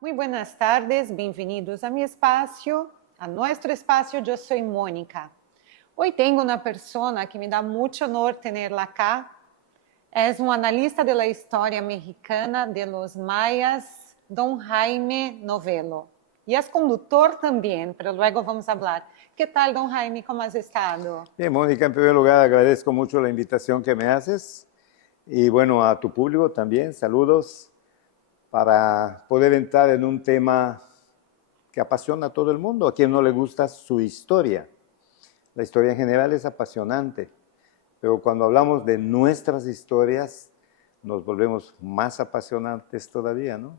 Muy buenas tardes, bienvenidos a mi espacio, a nuestro espacio. Yo soy Mónica. Hoy tengo una persona que me da mucho honor tenerla acá. Es un analista de la historia mexicana de los mayas, don Jaime Novelo. Y es conductor también, pero luego vamos a hablar. ¿Qué tal, don Jaime? ¿Cómo has estado? Bien, Mónica, en primer lugar agradezco mucho la invitación que me haces y bueno, a tu público también, saludos para poder entrar en un tema que apasiona a todo el mundo, a quien no le gusta su historia. La historia en general es apasionante, pero cuando hablamos de nuestras historias nos volvemos más apasionantes todavía, ¿no?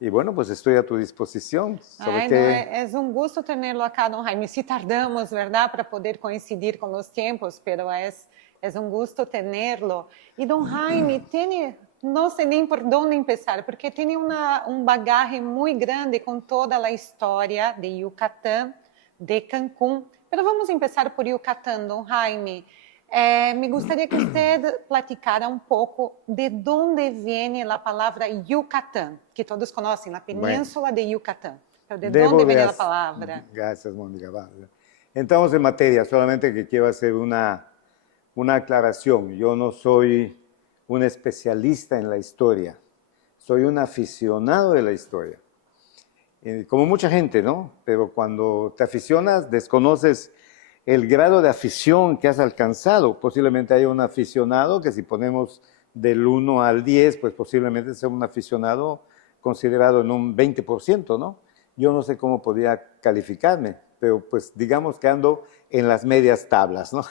Y bueno, pues estoy a tu disposición. Ay, no, es un gusto tenerlo acá, don Jaime. Sí tardamos, ¿verdad?, para poder coincidir con los tiempos, pero es un gusto tenerlo. Y don Jaime tiene, no sé ni por dónde empezar, porque tiene un bagaje muy grande con toda la historia de Yucatán, de Cancún. Pero vamos a empezar por Yucatán, don Jaime. Me gustaría que usted platicara un poco de dónde viene la palabra Yucatán, que todos conocen, la península de Yucatán. Pero ¿de dónde viene la palabra? Gracias, Mónica. Entramos en materia, solamente que quiero hacer una aclaración. Yo no soy un especialista en la historia, soy un aficionado de la historia. Como mucha gente, ¿no? Pero cuando te aficionas, desconoces el grado de afición que has alcanzado. Posiblemente haya un aficionado que si ponemos del 1 al 10, pues posiblemente sea un aficionado considerado en un 20%, ¿no? Yo no sé cómo podría calificarme, pero pues digamos que ando en las medias tablas, ¿no?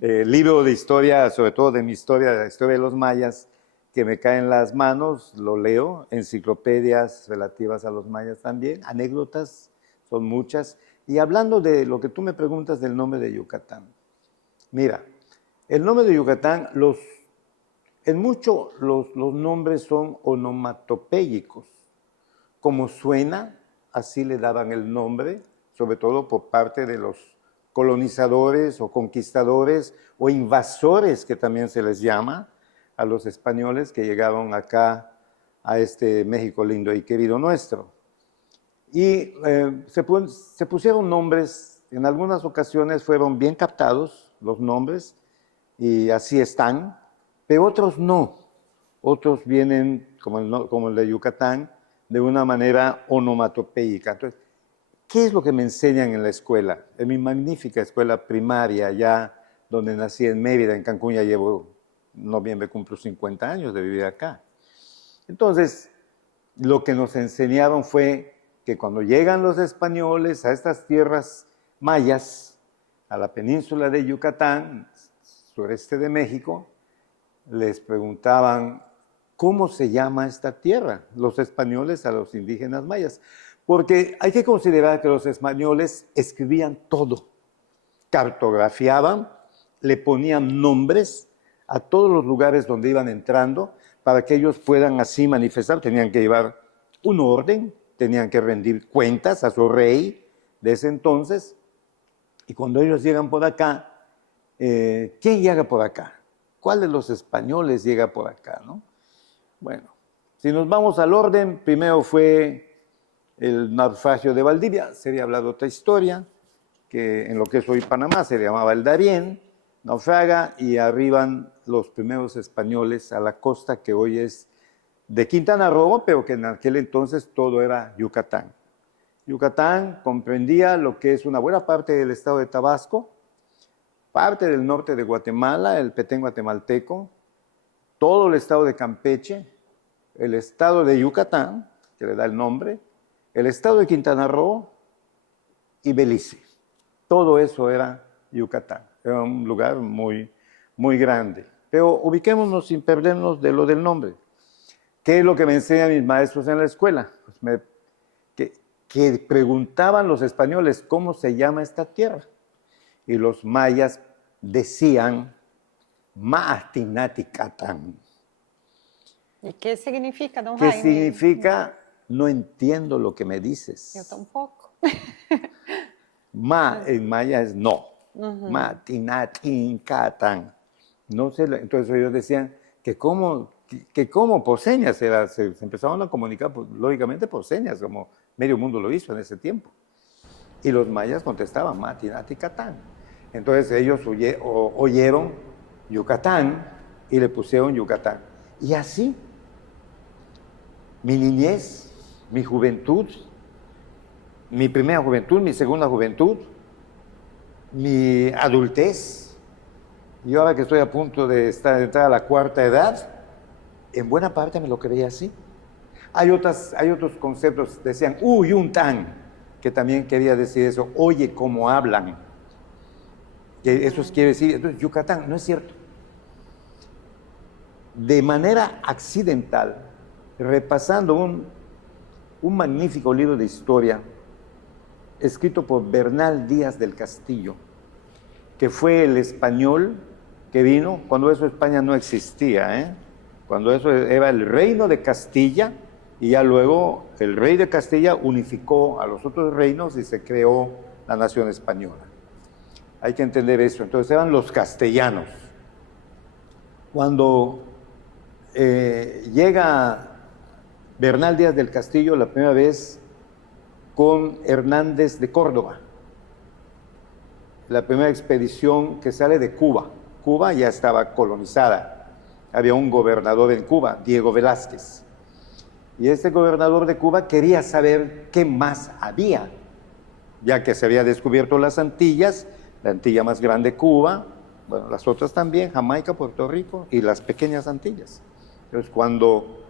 Libro de historia, sobre todo de mi historia, de la historia de los mayas, que me caen en las manos, lo leo, enciclopedias relativas a los mayas también, anécdotas, son muchas. Y hablando de lo que tú me preguntas del nombre de Yucatán, mira, el nombre de Yucatán, en mucho los nombres son onomatopéyicos. Como suena, así le daban el nombre, sobre todo por parte de los colonizadores o conquistadores o invasores, que también se les llama, a los españoles que llegaron acá a este México lindo y querido nuestro. Y se pusieron nombres, en algunas ocasiones fueron bien captados los nombres, y así están, pero otros no. Otros vienen, como el de Yucatán, de una manera onomatopéyica. Entonces, ¿qué es lo que me enseñan en la escuela? En mi magnífica escuela primaria, ya donde nací en Mérida, en Cancún, ya llevo, en noviembre cumplo 50 años de vivir acá. Entonces, lo que nos enseñaron fue que cuando llegan los españoles a estas tierras mayas, a la península de Yucatán, sureste de México, les preguntaban, ¿cómo se llama esta tierra? Los españoles a los indígenas mayas. Porque hay que considerar que los españoles escribían todo, cartografiaban, le ponían nombres a todos los lugares donde iban entrando para que ellos puedan así manifestar. Tenían que llevar un orden, tenían que rendir cuentas a su rey de ese entonces. Y cuando ellos llegan por acá, ¿quién llega por acá? ¿Cuál de los españoles llega por acá, no? Bueno, si nos vamos al orden, primero fue el naufragio de Valdivia, sería hablado otra historia, que en lo que es hoy Panamá se llamaba el Darién, naufraga y arriban los primeros españoles a la costa que hoy es de Quintana Roo, pero que en aquel entonces todo era Yucatán. Yucatán comprendía lo que es una buena parte del estado de Tabasco, parte del norte de Guatemala, el Petén guatemalteco, todo el estado de Campeche, el estado de Yucatán, que le da el nombre, el estado de Quintana Roo y Belice. Todo eso era Yucatán. Era un lugar muy, muy grande. Pero ubiquémonos sin perdernos de lo del nombre. ¿Qué es lo que me enseñan mis maestros en la escuela? Pues que preguntaban los españoles, ¿cómo se llama esta tierra? Y los mayas decían, Maatinaticatán. ¿Y qué significa, don ¿Qué Jaime? significa? No entiendo lo que me dices. Yo tampoco. Ma en maya es no. Matinatincatán. No sé, entonces ellos decían que cómo, que como por señas, se empezaron a comunicar, pues, lógicamente por señas, como medio mundo lo hizo en ese tiempo. Y los mayas contestaban, Mati, Nati, Catán. Entonces ellos oyeron Yucatán y le pusieron Yucatán. Y así, mi niñez, mi juventud, mi primera juventud, mi segunda juventud, mi adultez, yo ahora que estoy a punto de entrar a la cuarta edad, en buena parte me lo creía así. Hay otros conceptos, decían, Yuntán, que también quería decir eso, oye cómo hablan. Que eso quiere decir, entonces Yucatán, no es cierto. De manera accidental, repasando un magnífico libro de historia, escrito por Bernal Díaz del Castillo, que fue el español que vino cuando eso España no existía, cuando eso era el reino de Castilla, y ya luego el rey de Castilla unificó a los otros reinos y se creó la nación española. Hay que entender eso. Entonces eran los castellanos. Cuando llega Bernal Díaz del Castillo la primera vez con Hernández de Córdoba, la primera expedición que sale de Cuba. Cuba ya estaba colonizada. Había un gobernador en Cuba, Diego Velázquez. Y este gobernador de Cuba quería saber qué más había, ya que se había descubierto las Antillas, la Antilla más grande Cuba, bueno, las otras también, Jamaica, Puerto Rico y las pequeñas Antillas. Entonces, cuando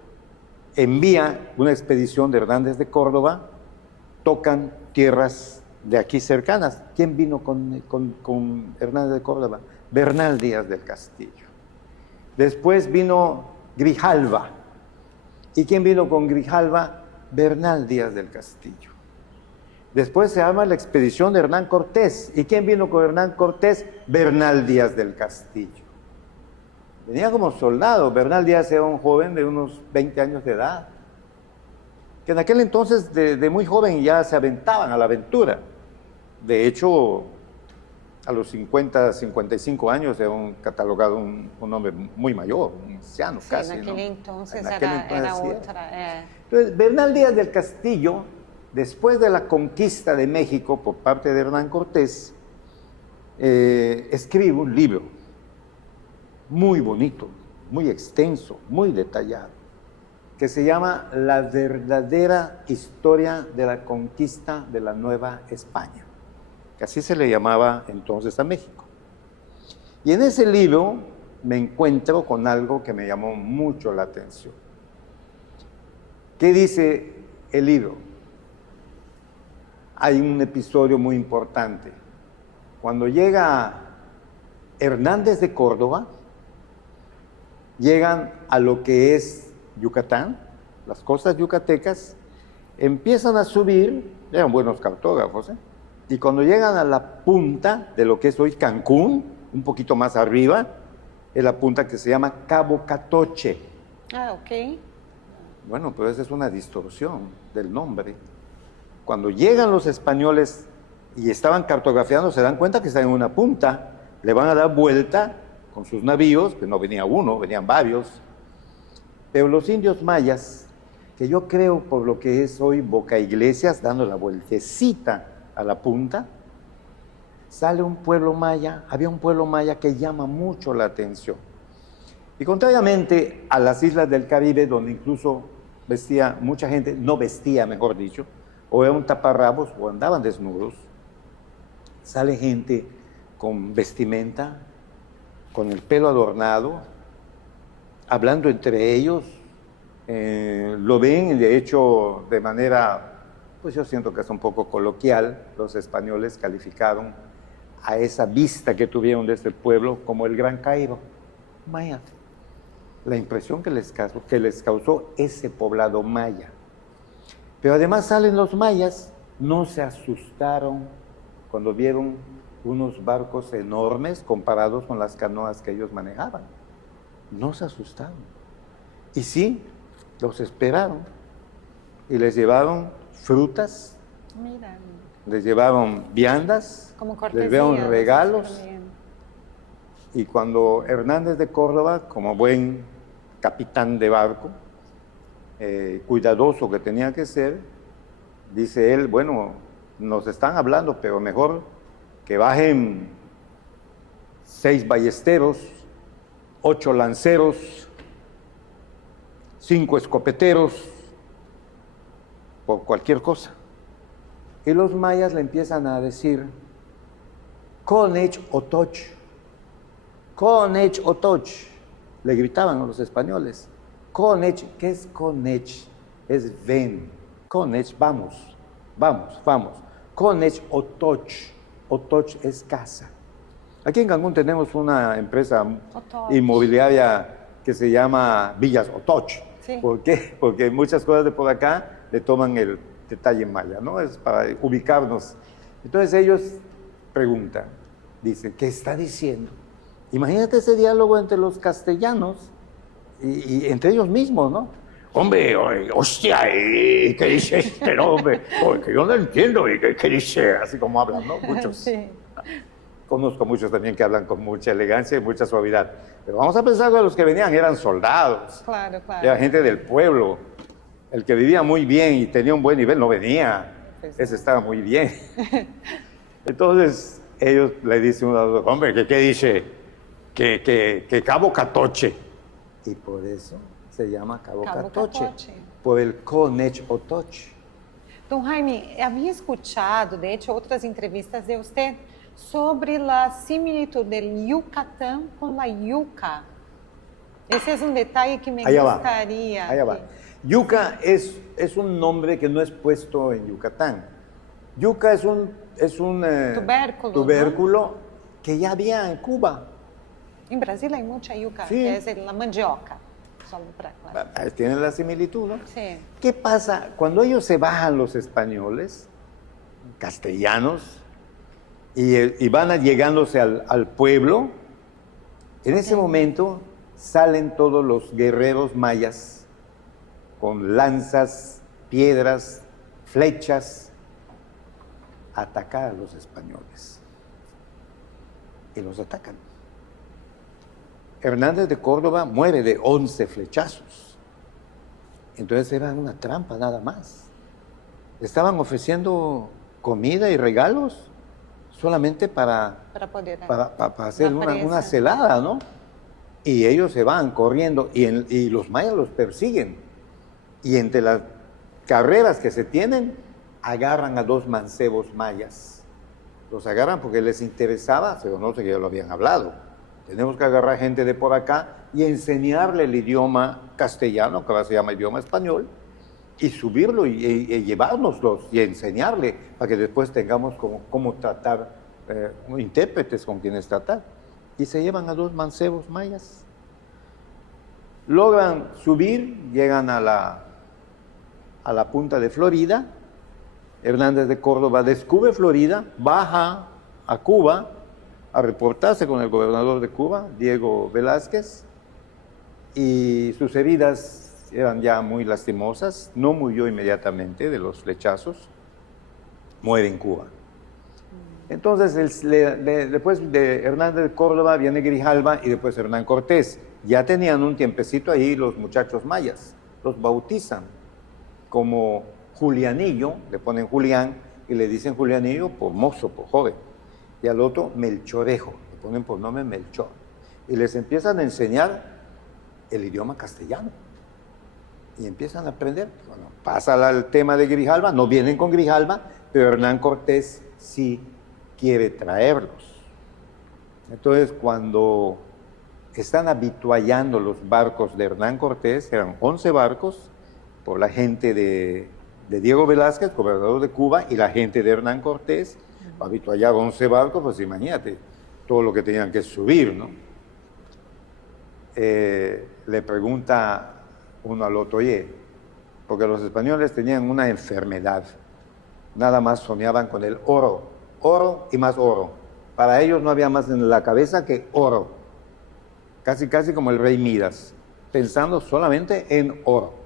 envía una expedición de Hernández de Córdoba, tocan tierras de aquí cercanas. ¿Quién vino con Hernández de Córdoba? Bernal Díaz del Castillo. Después vino Grijalva. ¿Y quién vino con Grijalva? Bernal Díaz del Castillo. Después se arma la expedición de Hernán Cortés. ¿Y quién vino con Hernán Cortés? Bernal Díaz del Castillo. Venía como soldado. Bernal Díaz era un joven de unos 20 años de edad, que en aquel entonces de muy joven ya se aventaban a la aventura. De hecho, a los 50, 55 años era catalogado un hombre muy mayor, un anciano casi. En aquel entonces era otra. Entonces, Bernal Díaz del Castillo, después de la conquista de México por parte de Hernán Cortés, escribe un libro muy bonito, muy extenso, muy detallado, que se llama La verdadera historia de la conquista de la Nueva España, que así se le llamaba entonces a México. Y en ese libro me encuentro con algo que me llamó mucho la atención. ¿Qué dice el libro? Hay un episodio muy importante. Cuando llega Hernández de Córdoba, llegan a lo que es Yucatán, las costas yucatecas, empiezan a subir, eran buenos cartógrafos, y cuando llegan a la punta de lo que es hoy Cancún, un poquito más arriba, es la punta que se llama Cabo Catoche. Ok. Bueno, pero esa es una distorsión del nombre. Cuando llegan los españoles y estaban cartografiando, se dan cuenta que están en una punta, le van a dar vuelta con sus navíos, que no venía uno, venían varios. Pero los indios mayas, que yo creo por lo que es hoy Boca Iglesias, dando la vueltecita a la punta, sale un pueblo maya, había un pueblo maya que llama mucho la atención. Y contrariamente a las islas del Caribe, donde incluso vestía mucha gente, no vestía, mejor dicho, o eran taparrabos o andaban desnudos, sale gente con vestimenta, con el pelo adornado, hablando entre ellos, lo ven, de hecho, de manera, pues yo siento que es un poco coloquial, los españoles calificaron a esa vista que tuvieron de este pueblo como el Gran Cairo. Maya, la impresión que les causó ese poblado maya. Pero además salen los mayas, no se asustaron cuando vieron unos barcos enormes comparados con las canoas que ellos manejaban. No se asustaron. Y sí, los esperaron y les llevaron frutas, Mira, les llevaron viandas, como les cortesía, llevaron regalos. también. Y cuando Hernández de Córdoba, como buen capitán de barco, cuidadoso que tenía que ser, dice él, bueno, nos están hablando, pero mejor que bajen 6 ballesteros, 8 lanceros, 5 escopeteros, por cualquier cosa. Y los mayas le empiezan a decir, Konech Otoch, Konech Otoch. Le gritaban a los españoles, Konech, ¿qué es Konech? Es ven, Konech, vamos, vamos, vamos. Konech Otoch, Otoch es casa. Aquí en Cancún tenemos una empresa inmobiliaria que se llama Villas Otoch. Sí. ¿Por qué? Porque muchas cosas de por acá le toman el detalle maya, ¿no? Es para ubicarnos. Entonces ellos preguntan, dicen, ¿qué está diciendo? Imagínate ese diálogo entre los castellanos y entre ellos mismos, ¿no? Hombre, hostia, ¿qué dice este hombre? Que yo no entiendo, ¿qué dice? Así como hablan, ¿no? Muchos. Sí. Conozco muchos también que hablan con mucha elegancia y mucha suavidad. Pero vamos a pensar que los que venían eran soldados. Claro, claro. Era gente del pueblo. El que vivía muy bien y tenía un buen nivel no venía. Pues Ese estaba muy bien. Entonces ellos le dicen uno a otro, hombre, ¿qué dice? Que Cabo Catoche. Y por eso se llama Cabo Catoche. Por el Konech Otoch. Don Jaime, había escuchado, de hecho, otras entrevistas de usted sobre la similitud del Yucatán con la yuca. Ese es un detalle que me Allá gustaría. Va. Allá va. Yuca es un nombre que no es puesto en Yucatán. Yuca es un tubérculo que ya había en Cuba. En Brasil hay mucha yuca, Sí. que es la mandioca. Solo para aclarar. Tienen la similitud, ¿no? Sí. ¿Qué pasa? Cuando ellos se bajan los españoles, castellanos, y van llegándose al pueblo, en ese momento salen todos los guerreros mayas con lanzas, piedras, flechas, a atacar a los españoles. Y los atacan. Hernández de Córdoba muere de 11 flechazos. Entonces era una trampa nada más. Estaban ofreciendo comida y regalos solamente para hacer una celada, ¿no? Y ellos se van corriendo y los mayas los persiguen. Y entre las carreras que se tienen, agarran a 2 mancebos mayas. Los agarran porque les interesaba, se conoce que ya lo habían hablado. Tenemos que agarrar gente de por acá y enseñarle el idioma castellano, que ahora se llama idioma español, y subirlo y llevárnoslos y enseñarle para que después tengamos cómo tratar, intérpretes con quienes tratar. Y se llevan a 2 mancebos mayas. Logran subir, llegan a la punta de Florida. Hernández de Córdoba descubre Florida, baja a Cuba a reportarse con el gobernador de Cuba, Diego Velázquez, y sus heridas eran ya muy lastimosas. No murió inmediatamente de los flechazos, muere en Cuba. Entonces, después de Hernández de Córdoba viene Grijalva y después Hernán Cortés. Ya tenían un tiempecito ahí los muchachos mayas, los bautizan como Julianillo, le ponen Julián y le dicen Julianillo por mozo, por joven. Y al otro Melchorejo, le ponen por nombre Melchor. Y les empiezan a enseñar el idioma castellano. Y empiezan a aprender. Bueno, pasa el tema de Grijalva, no vienen con Grijalva, pero Hernán Cortés sí quiere traerlos. Entonces, cuando están habituallando los barcos de Hernán Cortés, eran 11 barcos, por la gente de Diego Velázquez, gobernador de Cuba, y la gente de Hernán Cortés, habituallar 11 barcos, pues imagínate todo lo que tenían que subir, ¿no? Le pregunta uno al otro, oye, porque los españoles tenían una enfermedad, nada más soñaban con el oro, oro y más oro. Para ellos no había más en la cabeza que oro, casi como el rey Midas, pensando solamente en oro.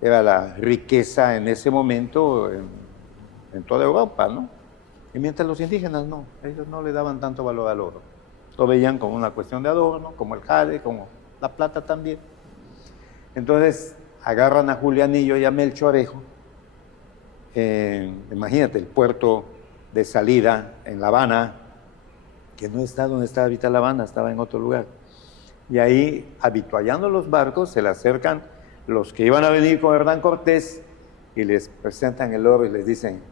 Era la riqueza en ese momento en toda Europa, ¿no? Y mientras los indígenas no, ellos no le daban tanto valor al oro. Lo veían como una cuestión de adorno, como el jade, como la plata también. Entonces agarran a Julianillo y a Melchorejo. Imagínate, el puerto de salida en La Habana, que no está donde está ahorita La Habana, estaba en otro lugar. Y ahí, habituallando los barcos, se le acercan los que iban a venir con Hernán Cortés y les presentan el oro y les dicen,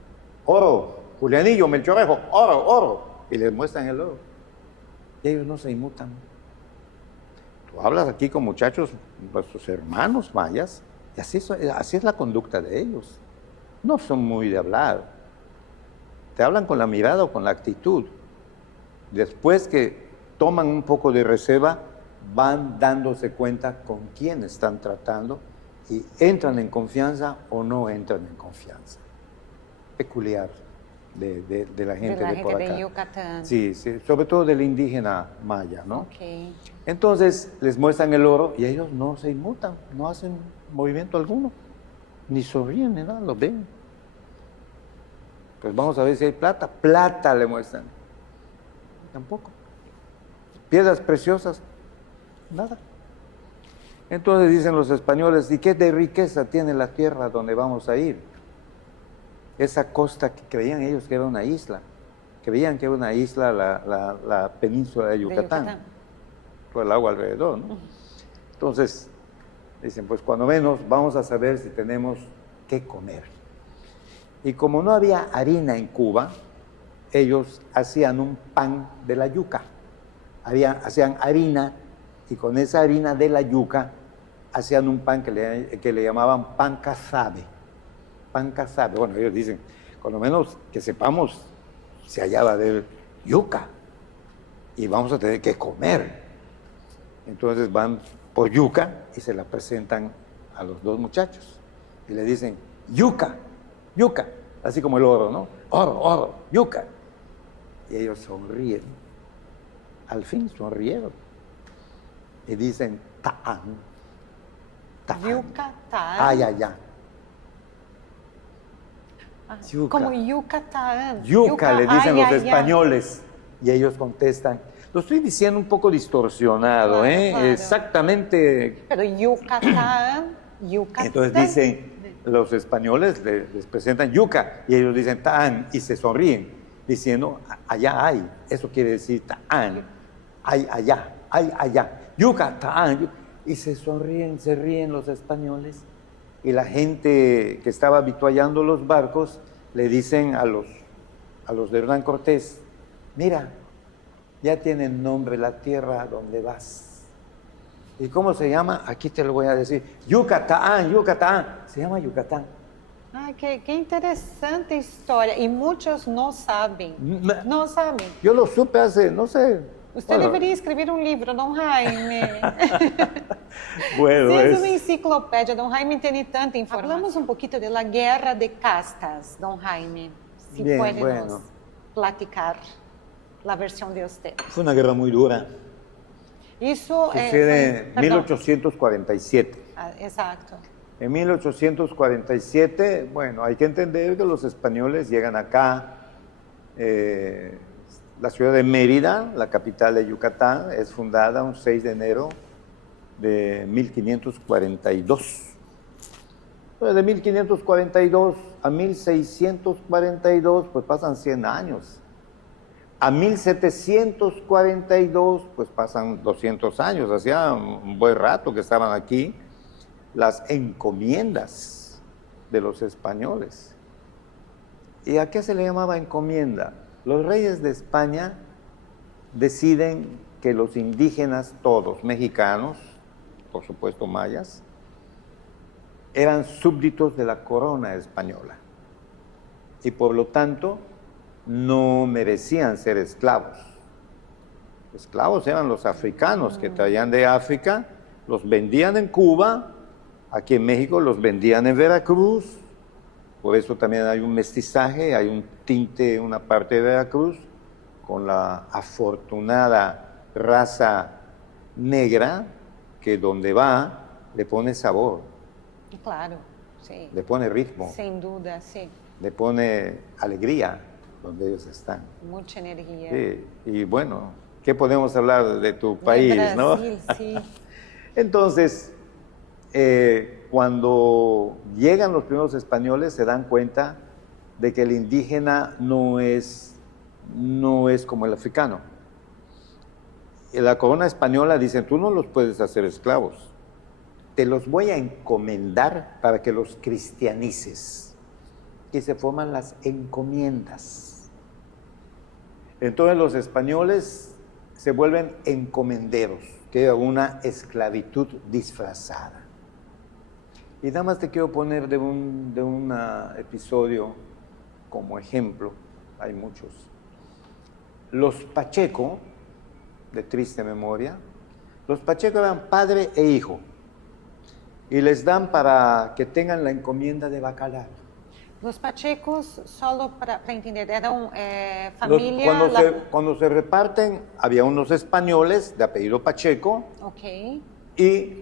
oro, Julianillo, Melchorejo, oro, oro. Y les muestran el oro. Y ellos no se inmutan. Tú hablas aquí con muchachos, nuestros hermanos mayas, y así es la conducta de ellos. No son muy de hablar. Te hablan con la mirada o con la actitud. Después que toman un poco de reserva, van dándose cuenta con quién están tratando y entran en confianza o no entran en confianza. Peculiar de la gente de por acá. De Yucatán. Sí, sí, sobre todo del indígena maya, ¿no? Okay. Entonces les muestran el oro y ellos no se inmutan, no hacen movimiento alguno, ni sonríen ni nada, lo ven. Pues vamos a ver si hay plata. Plata le muestran. Tampoco. Piedras preciosas. Nada. Entonces dicen los españoles, ¿y qué de riqueza tiene la tierra donde vamos a ir? Esa costa que creían ellos que era una isla. Creían que era una isla la península de Yucatán. Todo el agua alrededor, ¿no? Entonces, dicen, pues cuando menos vamos a saber si tenemos qué comer. Y como no había harina en Cuba, ellos hacían un pan de la yuca. Hacían harina y con esa harina de la yuca hacían un pan que le llamaban pan casabe. Pan casabe. Bueno, ellos dicen, con lo menos que sepamos si allá va a haber yuca y vamos a tener que comer. Entonces van por yuca y se la presentan a los dos muchachos y le dicen, yuca, yuca, así como el oro, ¿no? Oro, oro, yuca. Y ellos sonríen. Al fin sonrieron. Y dicen, ta'an. Yucatán. Ay, ay, ay. Yuca. Como Yucatán. Yuca, le dicen los españoles. Y ellos contestan. Lo estoy diciendo un poco distorsionado, claro, ¿eh? Claro. Exactamente. Pero Yucatán, Yucatán. Entonces dicen, los españoles les presentan yuca y ellos dicen ta'an y se sonríen, diciendo, allá hay. Eso quiere decir ta'an, hay allá. Yuca, ta'an. Y se sonríen, se ríen los españoles. Y la gente que estaba habituallando los barcos le dicen a los de Hernán Cortés, mira, ya tiene nombre la tierra a donde vas. ¿Y cómo se llama? Aquí te lo voy a decir. Yucatán, Yucatán. Se llama Yucatán. Ay, qué interesante historia. Y muchos no saben. No saben. Yo lo supe hace, no sé. Usted debería escribir un libro, don Jaime. Bueno, sí, es una enciclopedia. Don Jaime tiene tanta información. Hablamos un poquito de la guerra de castas, don Jaime. Si bien, puede bueno. nos platicar la versión de usted. Fue una guerra muy dura. Eso sucede en 1847. Exacto. En 1847, bueno, hay que entender que los españoles llegan acá. La ciudad de Mérida, la capital de Yucatán, es fundada un 6 de enero de 1542. Pues de 1542 a 1642, pues pasan 100 años. A 1742, pues pasan 200 años, hacía un buen rato que estaban aquí las encomiendas de los españoles. ¿Y a qué se le llamaba encomienda? Los reyes de España deciden que los indígenas, todos mexicanos, por supuesto mayas, eran súbditos de la corona española y por lo tanto no merecían ser esclavos. Esclavos eran los africanos que traían de África, los vendían en Cuba, aquí en México los vendían en Veracruz. Por eso también hay un mestizaje, hay un tinte, una parte de Veracruz, con la afortunada raza negra, que donde va le pone sabor. Claro, sí. Le pone ritmo. Sin duda, sí. Le pone alegría donde ellos están. Mucha energía. Sí. Y bueno, ¿qué podemos hablar de tu país, Brasil, no? Sí. Entonces, Cuando llegan los primeros españoles se dan cuenta de que el indígena no es como el africano. En la corona española dicen, tú no los puedes hacer esclavos, te los voy a encomendar para que los cristianices. Y se forman las encomiendas. Entonces los españoles se vuelven encomenderos, que es una esclavitud disfrazada. Y nada más te quiero poner de un episodio como ejemplo, hay muchos. Los Pacheco, de triste memoria, los Pacheco eran padre e hijo, y les dan para que tengan la encomienda de bacalar. Los Pachecos, solo para entender, eran familia... Cuando se reparten, había unos españoles de apellido Pacheco, Ok. y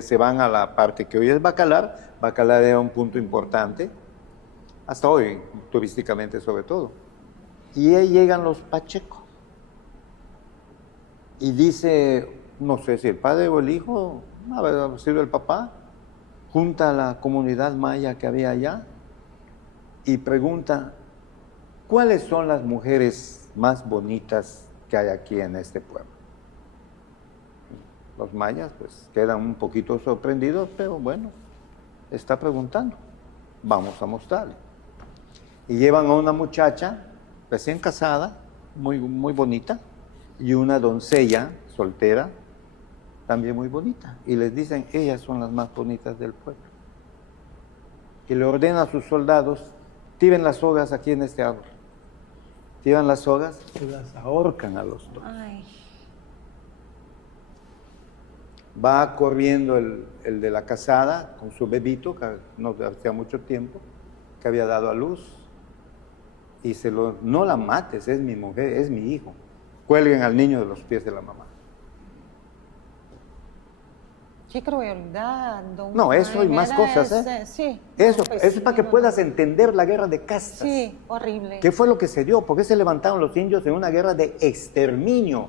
se van a la parte que hoy es Bacalar. Bacalar era un punto importante, hasta hoy, turísticamente sobre todo. Y ahí llegan los Pacheco. Y dice, no sé si el padre o el hijo, haber sido el papá, junta a la comunidad maya que había allá y pregunta, ¿cuáles son las mujeres más bonitas que hay aquí en este pueblo? Los mayas pues quedan un poquito sorprendidos, pero bueno, está preguntando, vamos a mostrarle. Y llevan a una muchacha recién casada, muy, muy bonita, y una doncella soltera, también muy bonita. Y les dicen, ellas son las más bonitas del pueblo. Y le ordena a sus soldados, tiren las sogas aquí en este árbol. Tiran las sogas y las ahorcan a los dos. Ay. Va corriendo el de la casada con su bebito, que no hacía mucho tiempo, que había dado a luz. Y no la mates, es mi mujer, es mi hijo. Cuelguen al niño de los pies de la mamá. Qué crueldad, don No, eso y Jaime, más cosas, ¿eh? Sí. Eso, Pues eso sí, es para que no, puedas entender la guerra de castas. Sí, horrible. ¿Qué fue lo que se dio? ¿Por qué se levantaron los indios en una guerra de exterminio,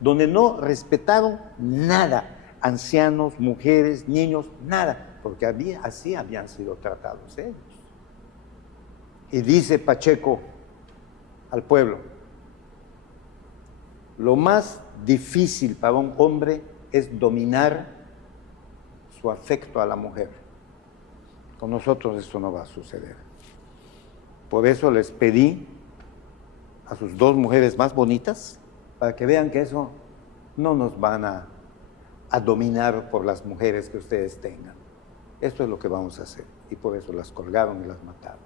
donde no respetaron nada? Ancianos, mujeres, niños, nada, porque así habían sido tratados ellos. Y dice Pacheco al pueblo, lo más difícil para un hombre es dominar su afecto a la mujer. Con nosotros esto no va a suceder. Por eso les pedí a sus dos mujeres más bonitas, para que vean que eso no nos van a dominar por las mujeres que ustedes tengan. Esto es lo que vamos a hacer. Y por eso las colgaron y las mataron.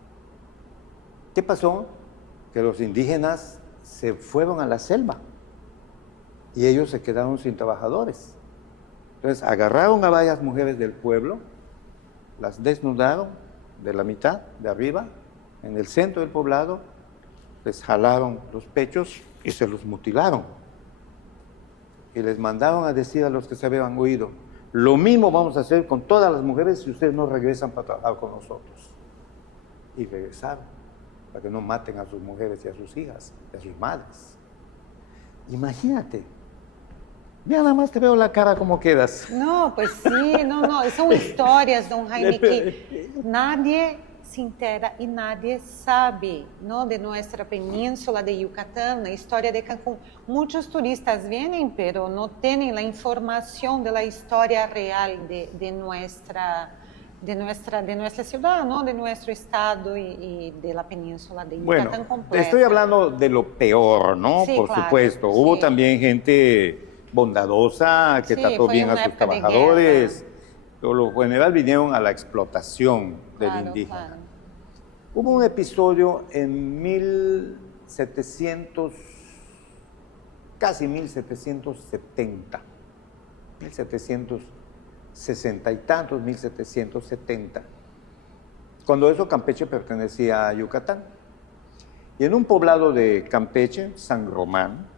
¿Qué pasó? Que los indígenas se fueron a la selva y ellos se quedaron sin trabajadores. Entonces agarraron a varias mujeres del pueblo, las desnudaron de la mitad, de arriba, en el centro del poblado, les jalaron los pechos y se los mutilaron. Y les mandaron a decir a los que se habían huido, lo mismo vamos a hacer con todas las mujeres si ustedes no regresan para trabajar con nosotros. Y regresaron, para que no maten a sus mujeres y a sus hijas, y a sus madres. Imagínate. Ya nada más te veo la cara como quedas. No, pues sí, no, son historias, don Jaime, que nadie se entera y nadie sabe, ¿no? De nuestra península de Yucatán, la historia de Cancún. Muchos turistas vienen, pero no tienen la información de la historia real de nuestra ciudad, ¿no? De nuestro estado y de la península de Yucatán Bueno, completa. estoy hablando de lo peor, ¿no? Sí, por claro, supuesto. Hubo sí. también gente bondadosa que Sí, trató fue bien a una sus época de trabajadores. Pero lo general vinieron a la explotación del Claro, indígena. claro. Hubo un episodio en 1700, casi 1770, 1760 y tantos, 1770, cuando eso Campeche pertenecía a Yucatán. Y en un poblado de Campeche, San Román,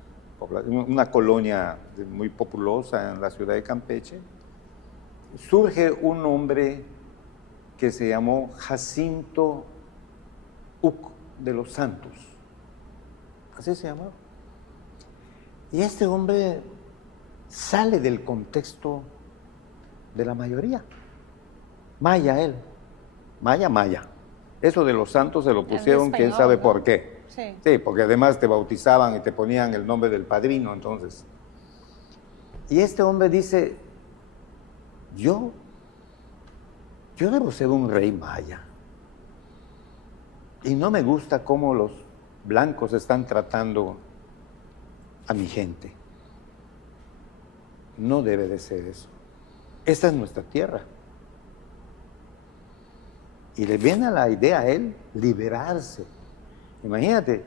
una colonia muy populosa en la ciudad de Campeche, surge un hombre que se llamó Jacinto Uc de los Santos. Así se llamaba. Y este hombre sale del contexto de la mayoría. Maya él, Maya. Eso de los santos se lo pusieron, quién español, sabe ¿no? por qué. Sí. Sí, porque además te bautizaban y te ponían el nombre del padrino, entonces. Y este hombre dice, yo debo ser un rey maya. Y no me gusta cómo los blancos están tratando a mi gente. No debe de ser eso. Esta es nuestra tierra. Y le viene a la idea a él liberarse. Imagínate,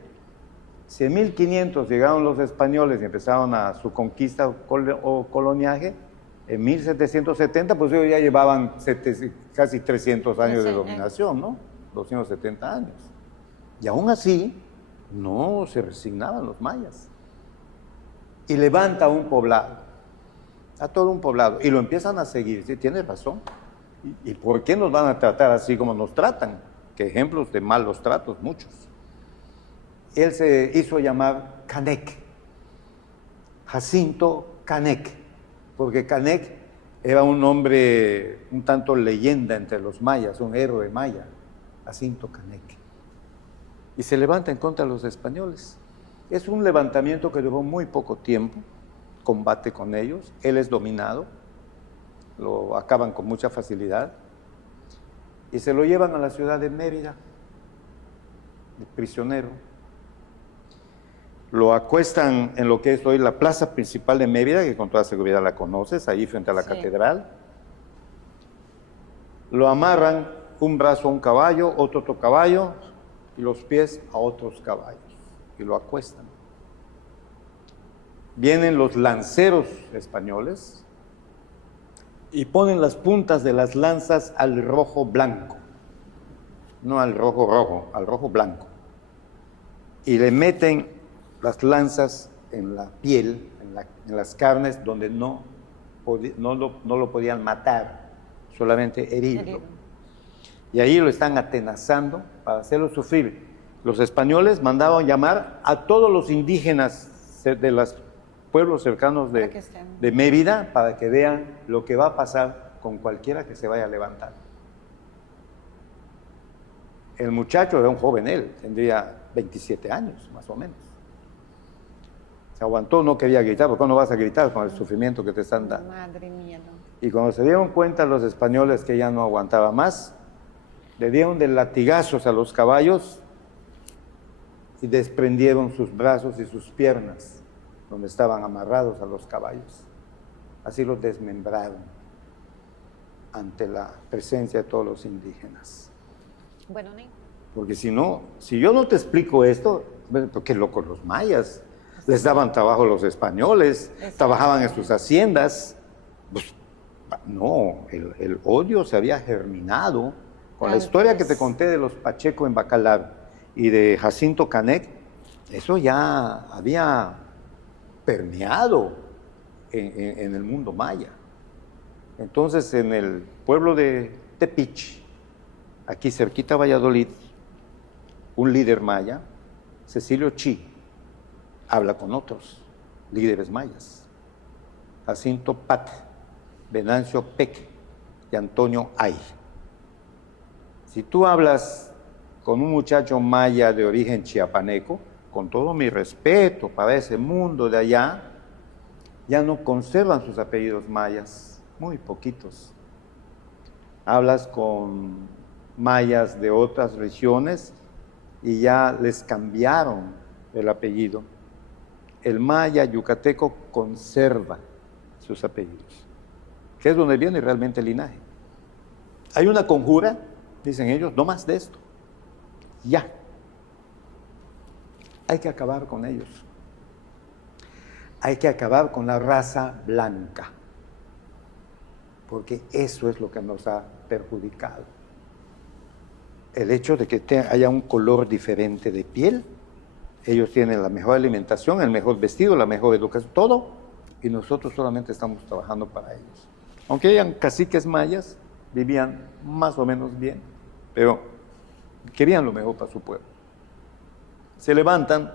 si en 1500 llegaron los españoles y empezaron a su conquista o coloniaje, en 1770 pues ellos ya llevaban casi 300 años de dominación, ¿no? 270 años. Y aún así, no se resignaban los mayas. Y levanta un poblado, a todo un poblado, y lo empiezan a seguir. Sí, tienes razón. ¿Y por qué nos van a tratar así como nos tratan? Que ejemplos de malos tratos, muchos. Él se hizo llamar Canek, Jacinto Canek, porque Canek era un hombre un tanto leyenda entre los mayas, un héroe maya, Jacinto Canek. Y se levanta en contra de los españoles. Es un levantamiento que duró muy poco tiempo, combate con ellos, él es dominado, lo acaban con mucha facilidad, y se lo llevan a la ciudad de Mérida, de prisionero. Lo acuestan en lo que es hoy la plaza principal de Mérida, que con toda seguridad la conoces, ahí frente a la catedral. Lo amarran un brazo a un caballo, otro caballo, y los pies a otros caballos, y lo acuestan. Vienen los lanceros españoles y ponen las puntas de las lanzas al rojo blanco, no al rojo, al rojo blanco, y le meten las lanzas en la piel, en las carnes, donde no lo podían matar, solamente herirlo. Y ahí lo están atenazando para hacerlo sufrir. Los españoles mandaban llamar a todos los indígenas de los pueblos cercanos de Mérida para que vean lo que va a pasar con cualquiera que se vaya a levantar. El muchacho era un joven, él tendría 27 años, más o menos. Se aguantó, no quería gritar, porque no vas a gritar con el sufrimiento que te están dando. Madre mía, no. Y cuando se dieron cuenta los españoles que ya no aguantaba más, le dieron de latigazos a los caballos y desprendieron sus brazos y sus piernas, donde estaban amarrados a los caballos. Así los desmembraron ante la presencia de todos los indígenas. Bueno, porque si no, si yo no te explico esto, qué locos los mayas. Les daban trabajo a los españoles, trabajaban en sus haciendas. Pues, no, el odio se había germinado. Con la historia que te conté de los Pacheco en Bacalar y de Jacinto Canek, eso ya había permeado en el mundo maya. Entonces, en el pueblo de Tepic, aquí cerquita a Valladolid, un líder maya, Cecilio Chi, habla con otros líderes mayas, Jacinto Pat, Venancio Pec y Antonio Ay. Si tú hablas con un muchacho maya de origen chiapaneco, con todo mi respeto para ese mundo de allá, ya no conservan sus apellidos mayas, muy poquitos. Hablas con mayas de otras regiones y ya les cambiaron el apellido. El maya yucateco conserva sus apellidos, que es donde viene realmente el linaje. Hay una conjura, dicen ellos, no más de esto. Ya. Hay que acabar con ellos. Hay que acabar con la raza blanca, porque eso es lo que nos ha perjudicado. El hecho de que haya un color diferente de piel. Ellos tienen la mejor alimentación, el mejor vestido, la mejor educación, todo, y nosotros solamente estamos trabajando para ellos. Aunque hayan caciques mayas, vivían más o menos bien, pero querían lo mejor para su pueblo. Se levantan,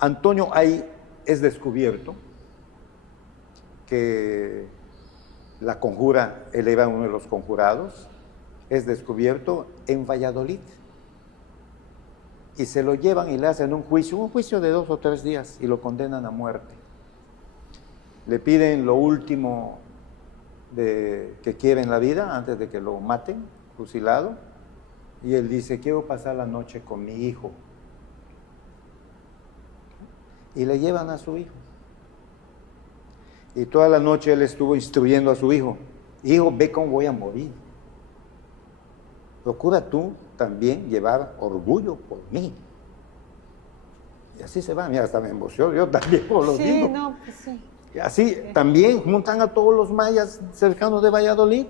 Antonio Ay es descubierto que la conjura, él era uno de los conjurados, es descubierto en Valladolid. Y se lo llevan y le hacen un juicio de 2 o 3 días, y lo condenan a muerte. Le piden lo último que quiere en la vida, antes de que lo maten, fusilado, y él dice: quiero pasar la noche con mi hijo. Y le llevan a su hijo. Y toda la noche él estuvo instruyendo a su hijo: hijo, ve cómo voy a morir. Procura tú también llevar orgullo por mí. Y así se va. Mira, hasta me emociono, yo también lo digo. No, pues sí. Y así también juntan a todos los mayas cercanos de Valladolid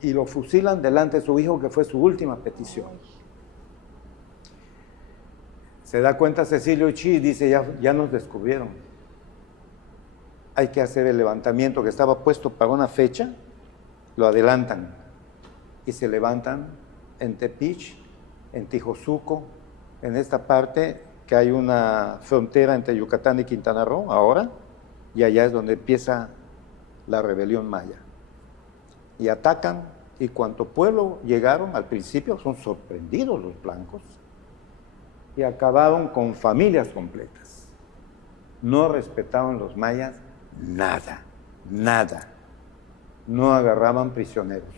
y lo fusilan delante de su hijo, que fue su última petición. Se da cuenta Cecilio Chi y dice: ya nos descubrieron. Hay que hacer el levantamiento que estaba puesto para una fecha, lo adelantan y se levantan en Tepic, en Tijosuco, en esta parte que hay una frontera entre Yucatán y Quintana Roo ahora, y allá es donde empieza la rebelión maya. Y atacan, y cuanto pueblo llegaron, al principio son sorprendidos los blancos, y acabaron con familias completas. No respetaban los mayas nada, nada. No agarraban prisioneros.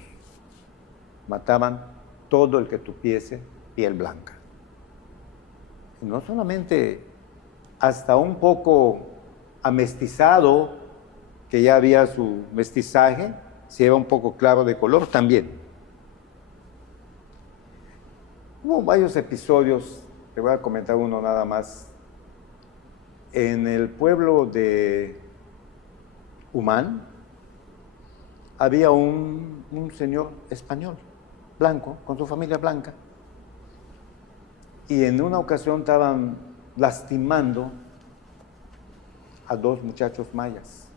Mataban todo el que tuviese piel blanca. Y no solamente, hasta un poco amestizado, que ya había su mestizaje, si era un poco claro de color, también. Hubo varios episodios, te voy a comentar uno nada más. En el pueblo de Humán había un señor español, blanco, con su familia blanca, y en una ocasión estaban lastimando a 2 muchachos mayas,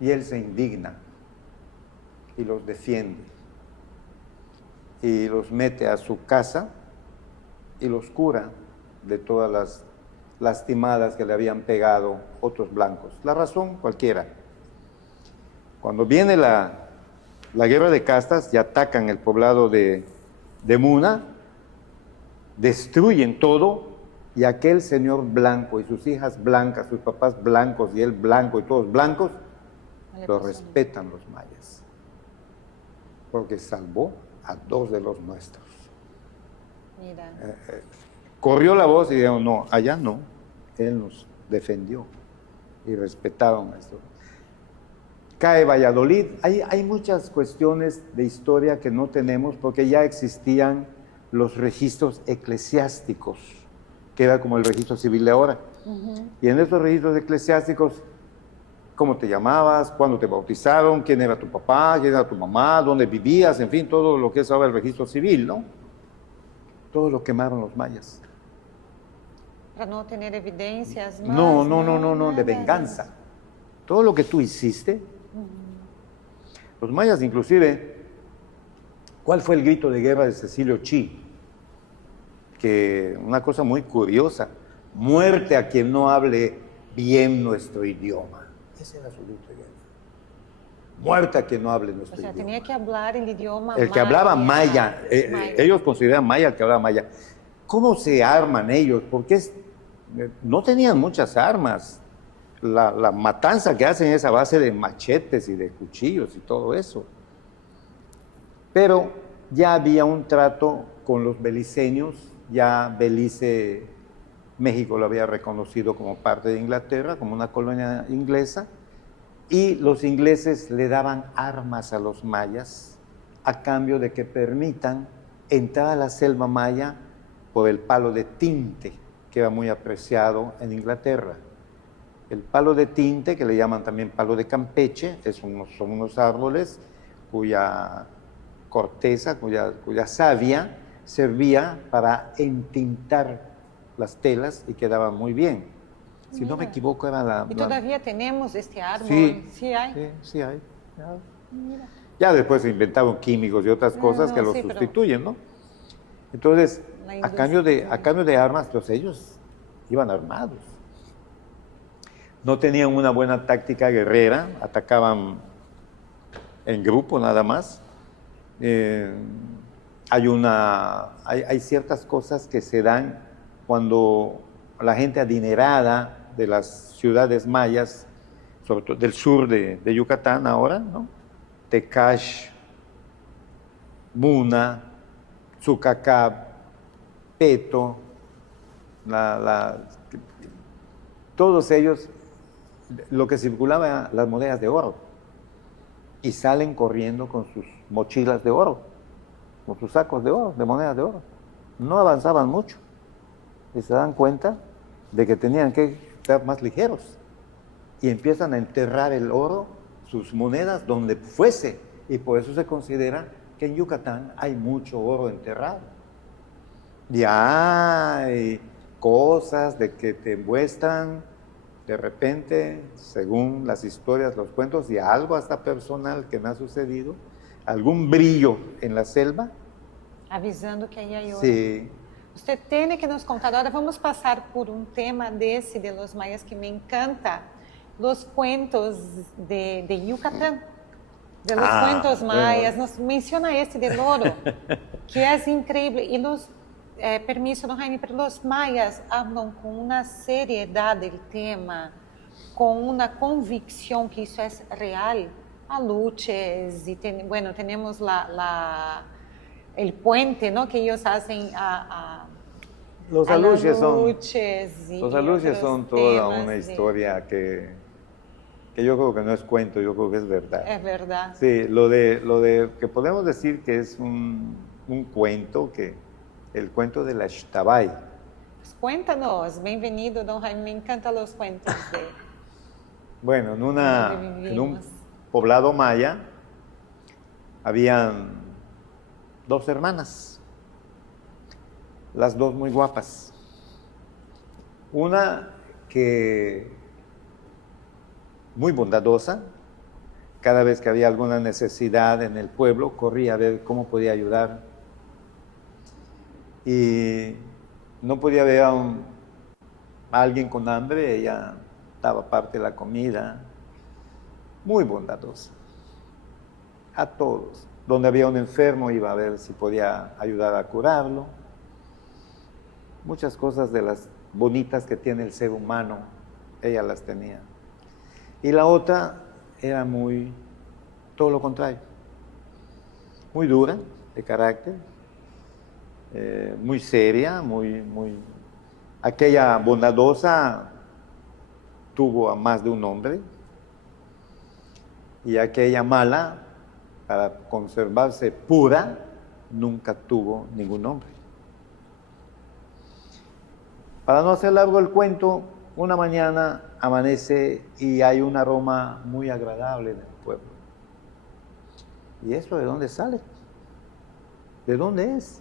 y él se indigna y los defiende y los mete a su casa y los cura de todas las lastimadas que le habían pegado otros blancos. La razón cualquiera. Cuando viene la guerra de castas y atacan el poblado de Muna, destruyen todo, y aquel señor blanco y sus hijas blancas, sus papás blancos y él blanco y todos blancos, lo respetan los mayas, porque salvó a 2 de los nuestros. Mira. Corrió la voz y dijeron: no, allá no, él nos defendió, y respetaron esto. Cae Valladolid. Hay muchas cuestiones de historia que no tenemos, porque ya existían los registros eclesiásticos, que era como el registro civil de ahora. Y en estos registros eclesiásticos, cómo te llamabas, cuándo te bautizaron, quién era tu papá, quién era tu mamá, dónde vivías, en fin, todo lo que es ahora el registro civil, ¿no? Todo lo quemaron los mayas. Para no tener evidencias más. No, de venganza. Todo lo que tú hiciste. Los mayas, inclusive, ¿cuál fue el grito de guerra de Cecilio Chi? Que una cosa muy curiosa: muerte a quien no hable bien nuestro idioma. Ese era su grito de guerra. Muerte a quien no hable nuestro idioma. Tenía que hablar el idioma El que hablaba maya, ellos consideran maya el que hablaba maya. ¿Cómo se arman ellos? Porque no tenían muchas armas. La matanza que hacen es a base de machetes y de cuchillos y todo eso. Pero ya había un trato con los beliceños, ya Belice, México lo había reconocido como parte de Inglaterra, como una colonia inglesa, y los ingleses le daban armas a los mayas a cambio de que permitan entrar a la selva maya por el palo de tinte, que era muy apreciado en Inglaterra. El palo de tinte, que le llaman también palo de Campeche, son unos árboles cuya corteza, cuya savia servía para entintar las telas y quedaba muy bien. Si no me equivoco, era la... ¿Y todavía tenemos este árbol? Sí hay. Sí hay. Ya después se inventaron químicos y otras cosas que los sustituyen, ¿no? Entonces, a cambio de armas, pues ellos iban armados. No tenían una buena táctica guerrera, atacaban en grupo nada más. Hay ciertas cosas que se dan cuando la gente adinerada de las ciudades mayas, sobre todo del sur de Yucatán ahora, ¿no? Tecash, Muna, Tzucacab, Peto, todos ellos, lo que circulaba eran las monedas de oro. Y salen corriendo con sus mochilas de oro, con sus sacos de oro, de monedas de oro. No avanzaban mucho. Y se dan cuenta de que tenían que estar más ligeros. Y empiezan a enterrar el oro, sus monedas, donde fuese. Y por eso se considera que en Yucatán hay mucho oro enterrado. Y hay cosas de que te muestran de repente, según las historias, los cuentos, y algo hasta personal que me ha sucedido, algún brillo en la selva. Avisando que aí hay oro. Sí. Usted tiene que nos contar. Ahora vamos pasar por un tema de los mayas que me encanta. Los cuentos de Yucatán. De los cuentos mayas. Bueno. Nos menciona del oro, que es increíble. Y los, permiso, don Jaime, pero los mayas hablan con una seriedad del tema, con una convicción que eso es real. Aluches, y bueno, tenemos el puente, ¿no? Que ellos hacen Los a aluches son toda una historia que yo creo que no es cuento, yo creo que es verdad. Es verdad. Sí, lo de que podemos decir que es un cuento, el cuento de la Xtabay. Pues cuéntanos, bienvenido, don Jaime, me encantan los cuentos de... Bueno, donde en un vivimos. poblado maya habían 2 hermanas, las 2 muy guapas. Una que muy bondadosa, cada vez que había alguna necesidad en el pueblo, corría a ver cómo podía ayudar. Y no podía ver a alguien con hambre, ella daba parte de la comida, muy bondadosa, a todos. Donde había un enfermo iba a ver si podía ayudar a curarlo. Muchas cosas de las bonitas que tiene el ser humano, ella las tenía. Y la otra era todo lo contrario, muy dura de carácter, muy seria, aquella bondadosa tuvo a más de un hombre, y aquella mala, para conservarse pura, nunca tuvo ningún hombre. Para no hacer largo el cuento, una mañana amanece y hay un aroma muy agradable en el pueblo. ¿Y eso de dónde sale? ¿De dónde es?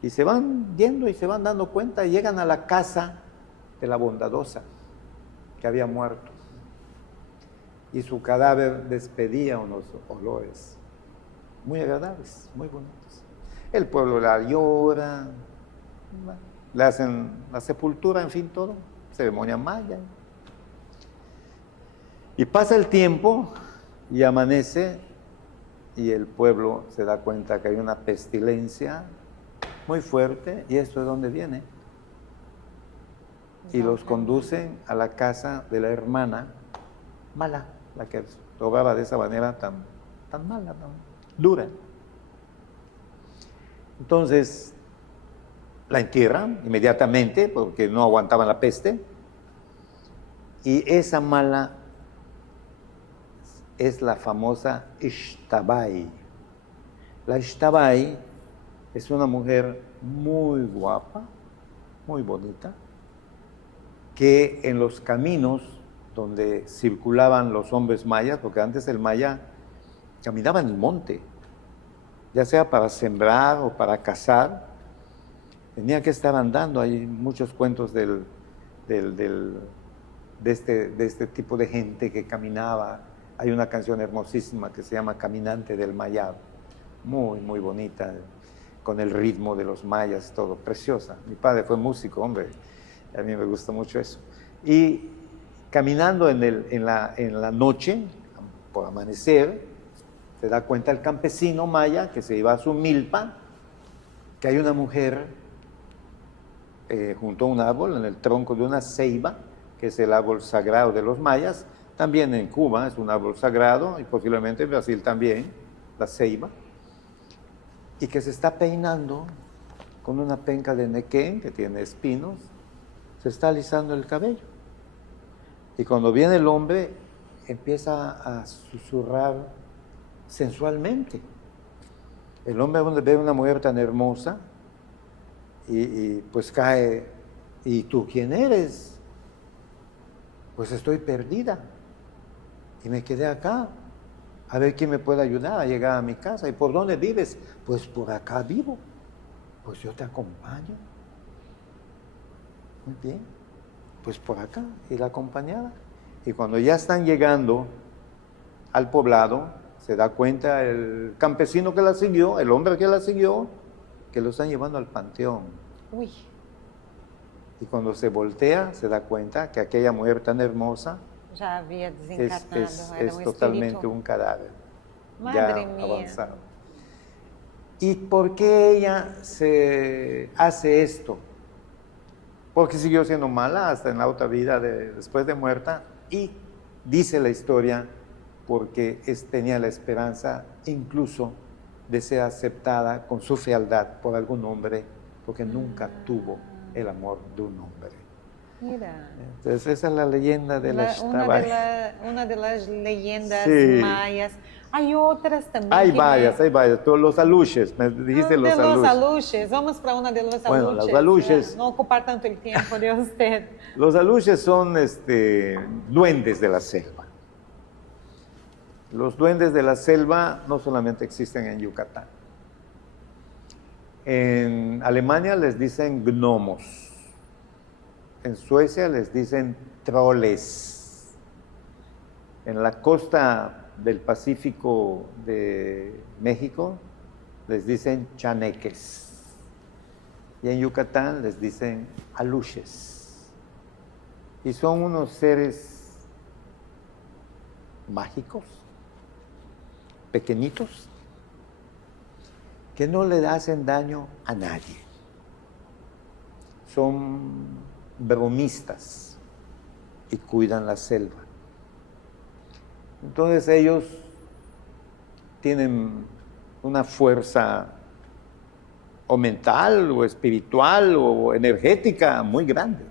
Y se van yendo y se van dando cuenta y llegan a la casa de la bondadosa que había muerto. Y su cadáver despedía unos olores muy agradables, muy bonitos. El pueblo la llora, le hacen la sepultura, en fin, todo, ceremonia maya. Y pasa el tiempo y amanece y el pueblo se da cuenta que hay una pestilencia muy fuerte. ¿Y esto de dónde viene? Y los conducen a la casa de la hermana mala, la que obraba de esa manera tan mala, tan dura. Entonces la entierran inmediatamente porque no aguantaban la peste. Y esa mala es la famosa Xtabay. La Xtabay es una mujer muy guapa, muy bonita, que en los caminos donde circulaban los hombres mayas, porque antes el maya caminaba en el monte, ya sea para sembrar o para cazar, tenía que estar andando. Hay muchos cuentos de este tipo de gente que caminaba. Hay una canción hermosísima que se llama Caminante del Mayab, muy, muy bonita, con el ritmo de los mayas, todo, preciosa. Mi padre fue músico, hombre, a mí me gusta mucho eso. Y caminando en la noche, por amanecer, se da cuenta el campesino maya que se iba a su milpa, que hay una mujer junto a un árbol, en el tronco de una ceiba, que es el árbol sagrado de los mayas. También en Cuba es un árbol sagrado, y posiblemente en Brasil también, la ceiba, y que se está peinando con una penca de nequén que tiene espinos, se está alisando el cabello. Y cuando viene el hombre, empieza a susurrar sensualmente. El hombre ve a una mujer tan hermosa y pues cae, ¿y tú quién eres? Pues estoy perdida y me quedé acá a ver quién me puede ayudar a llegar a mi casa. ¿Y por dónde vives? Pues por acá vivo. Pues yo te acompaño. Muy bien, pues por acá. Y la acompañaba. Y cuando ya están llegando al poblado, se da cuenta el campesino que la siguió, el hombre que la siguió, que lo están llevando al panteón. Uy. Y cuando se voltea, se da cuenta que aquella mujer tan hermosa Ya había desencarnado, era es un totalmente espíritu. un cadáver. Madre ya mía. avanzado. ¿Y por qué ella se hace esto? Porque siguió siendo mala hasta en la otra vida después de muerta, y dice la historia porque tenía la esperanza incluso de ser aceptada con su fealdad por algún hombre, porque nunca tuvo el amor de un hombre. Mira. Entonces esa es la leyenda de la Xtabay. Una de las leyendas Sí. mayas. Hay otras también. Hay varias. Todos los aluches, me dijiste los de los aluches. aluches. Vamos para una de los Bueno, aluches. los aluches. No ocupar tanto el tiempo de usted. Los aluches son duendes de la selva. Los duendes de la selva no solamente existen en Yucatán. En Alemania les dicen gnomos. En Suecia les dicen troles. En la costa del Pacífico de México les dicen chaneques. Y en Yucatán les dicen aluches. Y son unos seres mágicos, pequeñitos, que no le hacen daño a nadie. Son bromistas y cuidan la selva. Entonces ellos tienen una fuerza o mental o espiritual o energética muy grande.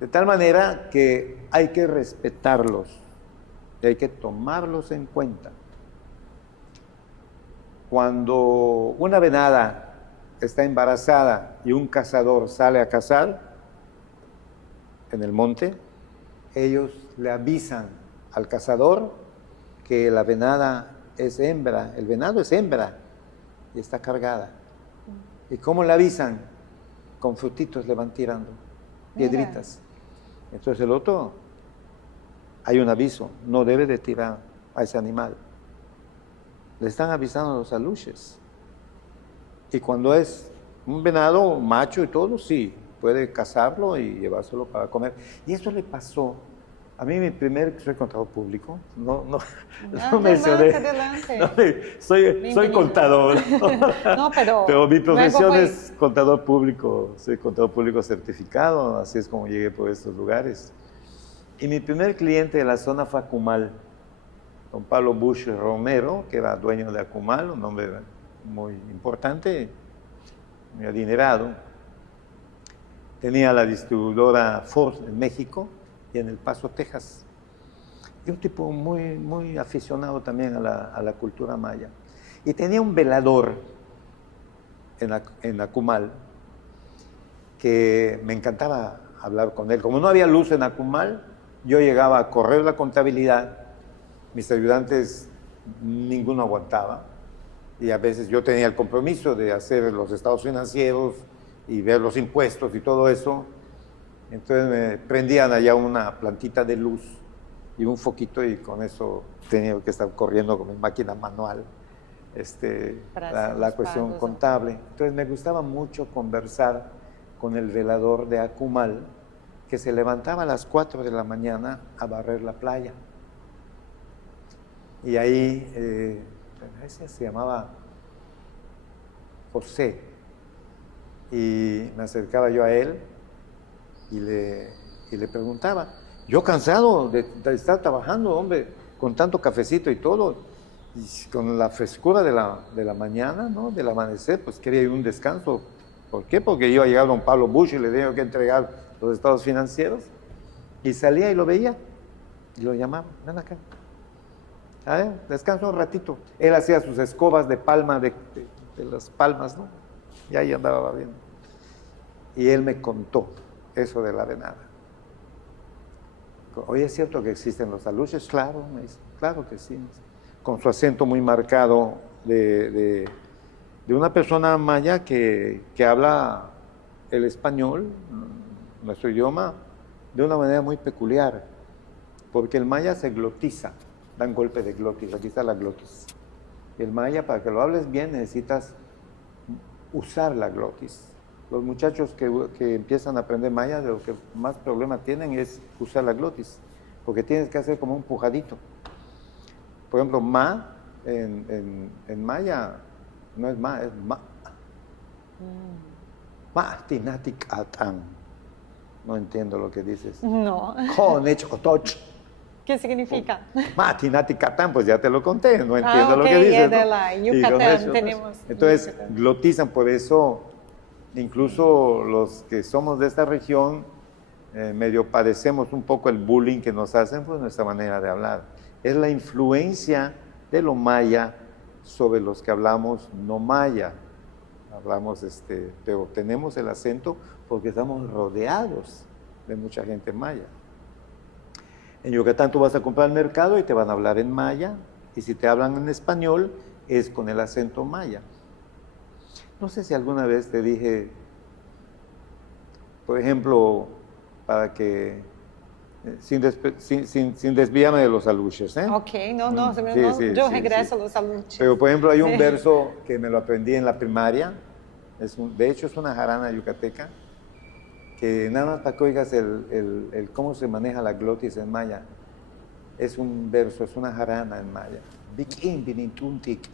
De tal manera que hay que respetarlos y hay que tomarlos en cuenta. Cuando una venada está embarazada y un cazador sale a cazar en el monte, ellos le avisan al cazador que la venada es hembra, el venado es hembra y está cargada. ¿Y cómo le avisan? Con frutitos le van tirando, piedritas. Entonces el otro, hay un aviso, no debe de tirar a ese animal. Le están avisando a los aluches. Y cuando es un venado macho y todo, sí, puede cazarlo y llevárselo para comer. Y eso le pasó. A mí soy contador público, no mencioné. Adelante. Soy contador. No, pero mi profesión es contador público, soy contador público certificado, así es como llegué por estos lugares. Y mi primer cliente de la zona fue Acumal, don Pablo Bush Romero, que era dueño de Acumal, un hombre muy importante, muy adinerado. Tenía la distribuidora Ford en México y en El Paso, Texas. Y un tipo muy, muy aficionado también a la cultura maya. Y tenía un velador en Acumal que me encantaba hablar con él. Como no había luz en Acumal, yo llegaba a correr la contabilidad, mis ayudantes ninguno aguantaba, y a veces yo tenía el compromiso de hacer los estados financieros y ver los impuestos y todo eso. Entonces me prendían allá una plantita de luz y un foquito, y con eso tenía que estar corriendo con mi máquina manual la cuestión contable. Entonces me gustaba mucho conversar con el velador de Acumal, que se levantaba a las 4 de la mañana a barrer la playa. Y ahí, ese se llamaba José. Y me acercaba yo a él y le preguntaba. Yo cansado de estar trabajando, hombre, con tanto cafecito y todo, y con la frescura de la mañana, ¿no? Del amanecer, pues quería ir un descanso. ¿Por qué? Porque iba a llegar don Pablo Bush y le tenía que entregar los estados financieros. Y salía y lo veía y lo llamaba, ven acá. A ver, descansa un ratito. Él hacía sus escobas de palma, de las palmas, ¿no? Y ahí andaba viendo. Y él me contó eso de la arenada. Oye, ¿es cierto que existen los aluches? Claro, me dice, claro que sí. Con su acento muy marcado de una persona maya que habla el español, nuestro idioma, de una manera muy peculiar, porque el maya se glotiza, dan golpe de glotis, aquí está la glotis. El maya, para que lo hables bien, necesitas usar la glotis. Los muchachos que empiezan a aprender maya, de lo que más problema tienen es usar la glotis, porque tienes que hacer como un pujadito. Por ejemplo, ma en maya no es ma, es ma. Ma tinatik atan. No entiendo lo que dices. No. Konech otoch. ¿Qué significa? Ma tinatik atan, pues ya te lo conté, no entiendo lo que ok, dices. es de ¿no? la Y Yucatán tenemos. Entonces, Yucatán. glotizan, por eso, incluso los que somos de esta región, medio padecemos un poco el bullying que nos hacen, pues nuestra manera de hablar. Es la influencia de lo maya sobre los que hablamos no maya. Hablamos, pero tenemos el acento porque estamos rodeados de mucha gente maya. En Yucatán tú vas a comprar al mercado y te van a hablar en maya, y si te hablan en español es con el acento maya. No sé si alguna vez te dije, por ejemplo, para que, sin desviarme de los aluches, ¿eh? Ok, no, Sí, yo sí, regreso sí. a los aluches. Pero, por ejemplo, hay un verso que me lo aprendí en la primaria, de hecho es una jarana yucateca, que nada más para que oigas el cómo se maneja la glotis en maya. Es un verso, es una jarana en maya. Bikin binintuntik,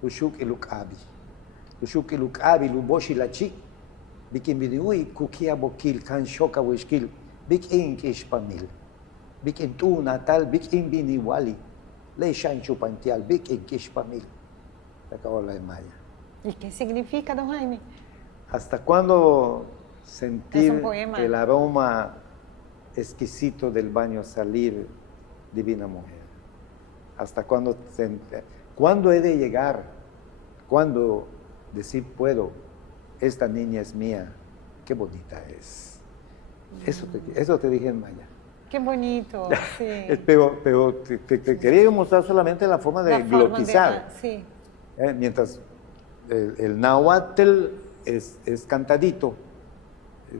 lushuk ilukabi. Lushuk ilukabi, luboshi lachi. Bikin biniui, kukia bokil, kan shoka wishkil. Bikin kishpamil. Bikin tu natal, bikin biniwali. Leishan chupantial, bikin kishpamil. Se acabó la en maya. ¿Y qué significa, don Jaime? ¿Hasta cuándo sentir Es un poema. el aroma exquisito del baño salir, divina mujer? ¿Hasta cuándo he de llegar? ¿Cuándo decir puedo? Esta niña es mía, qué bonita es. Eso te dije en maya. Qué bonito, sí. Pero te quería mostrar solamente la forma de glotizar. Sí. Mientras el náhuatl es cantadito.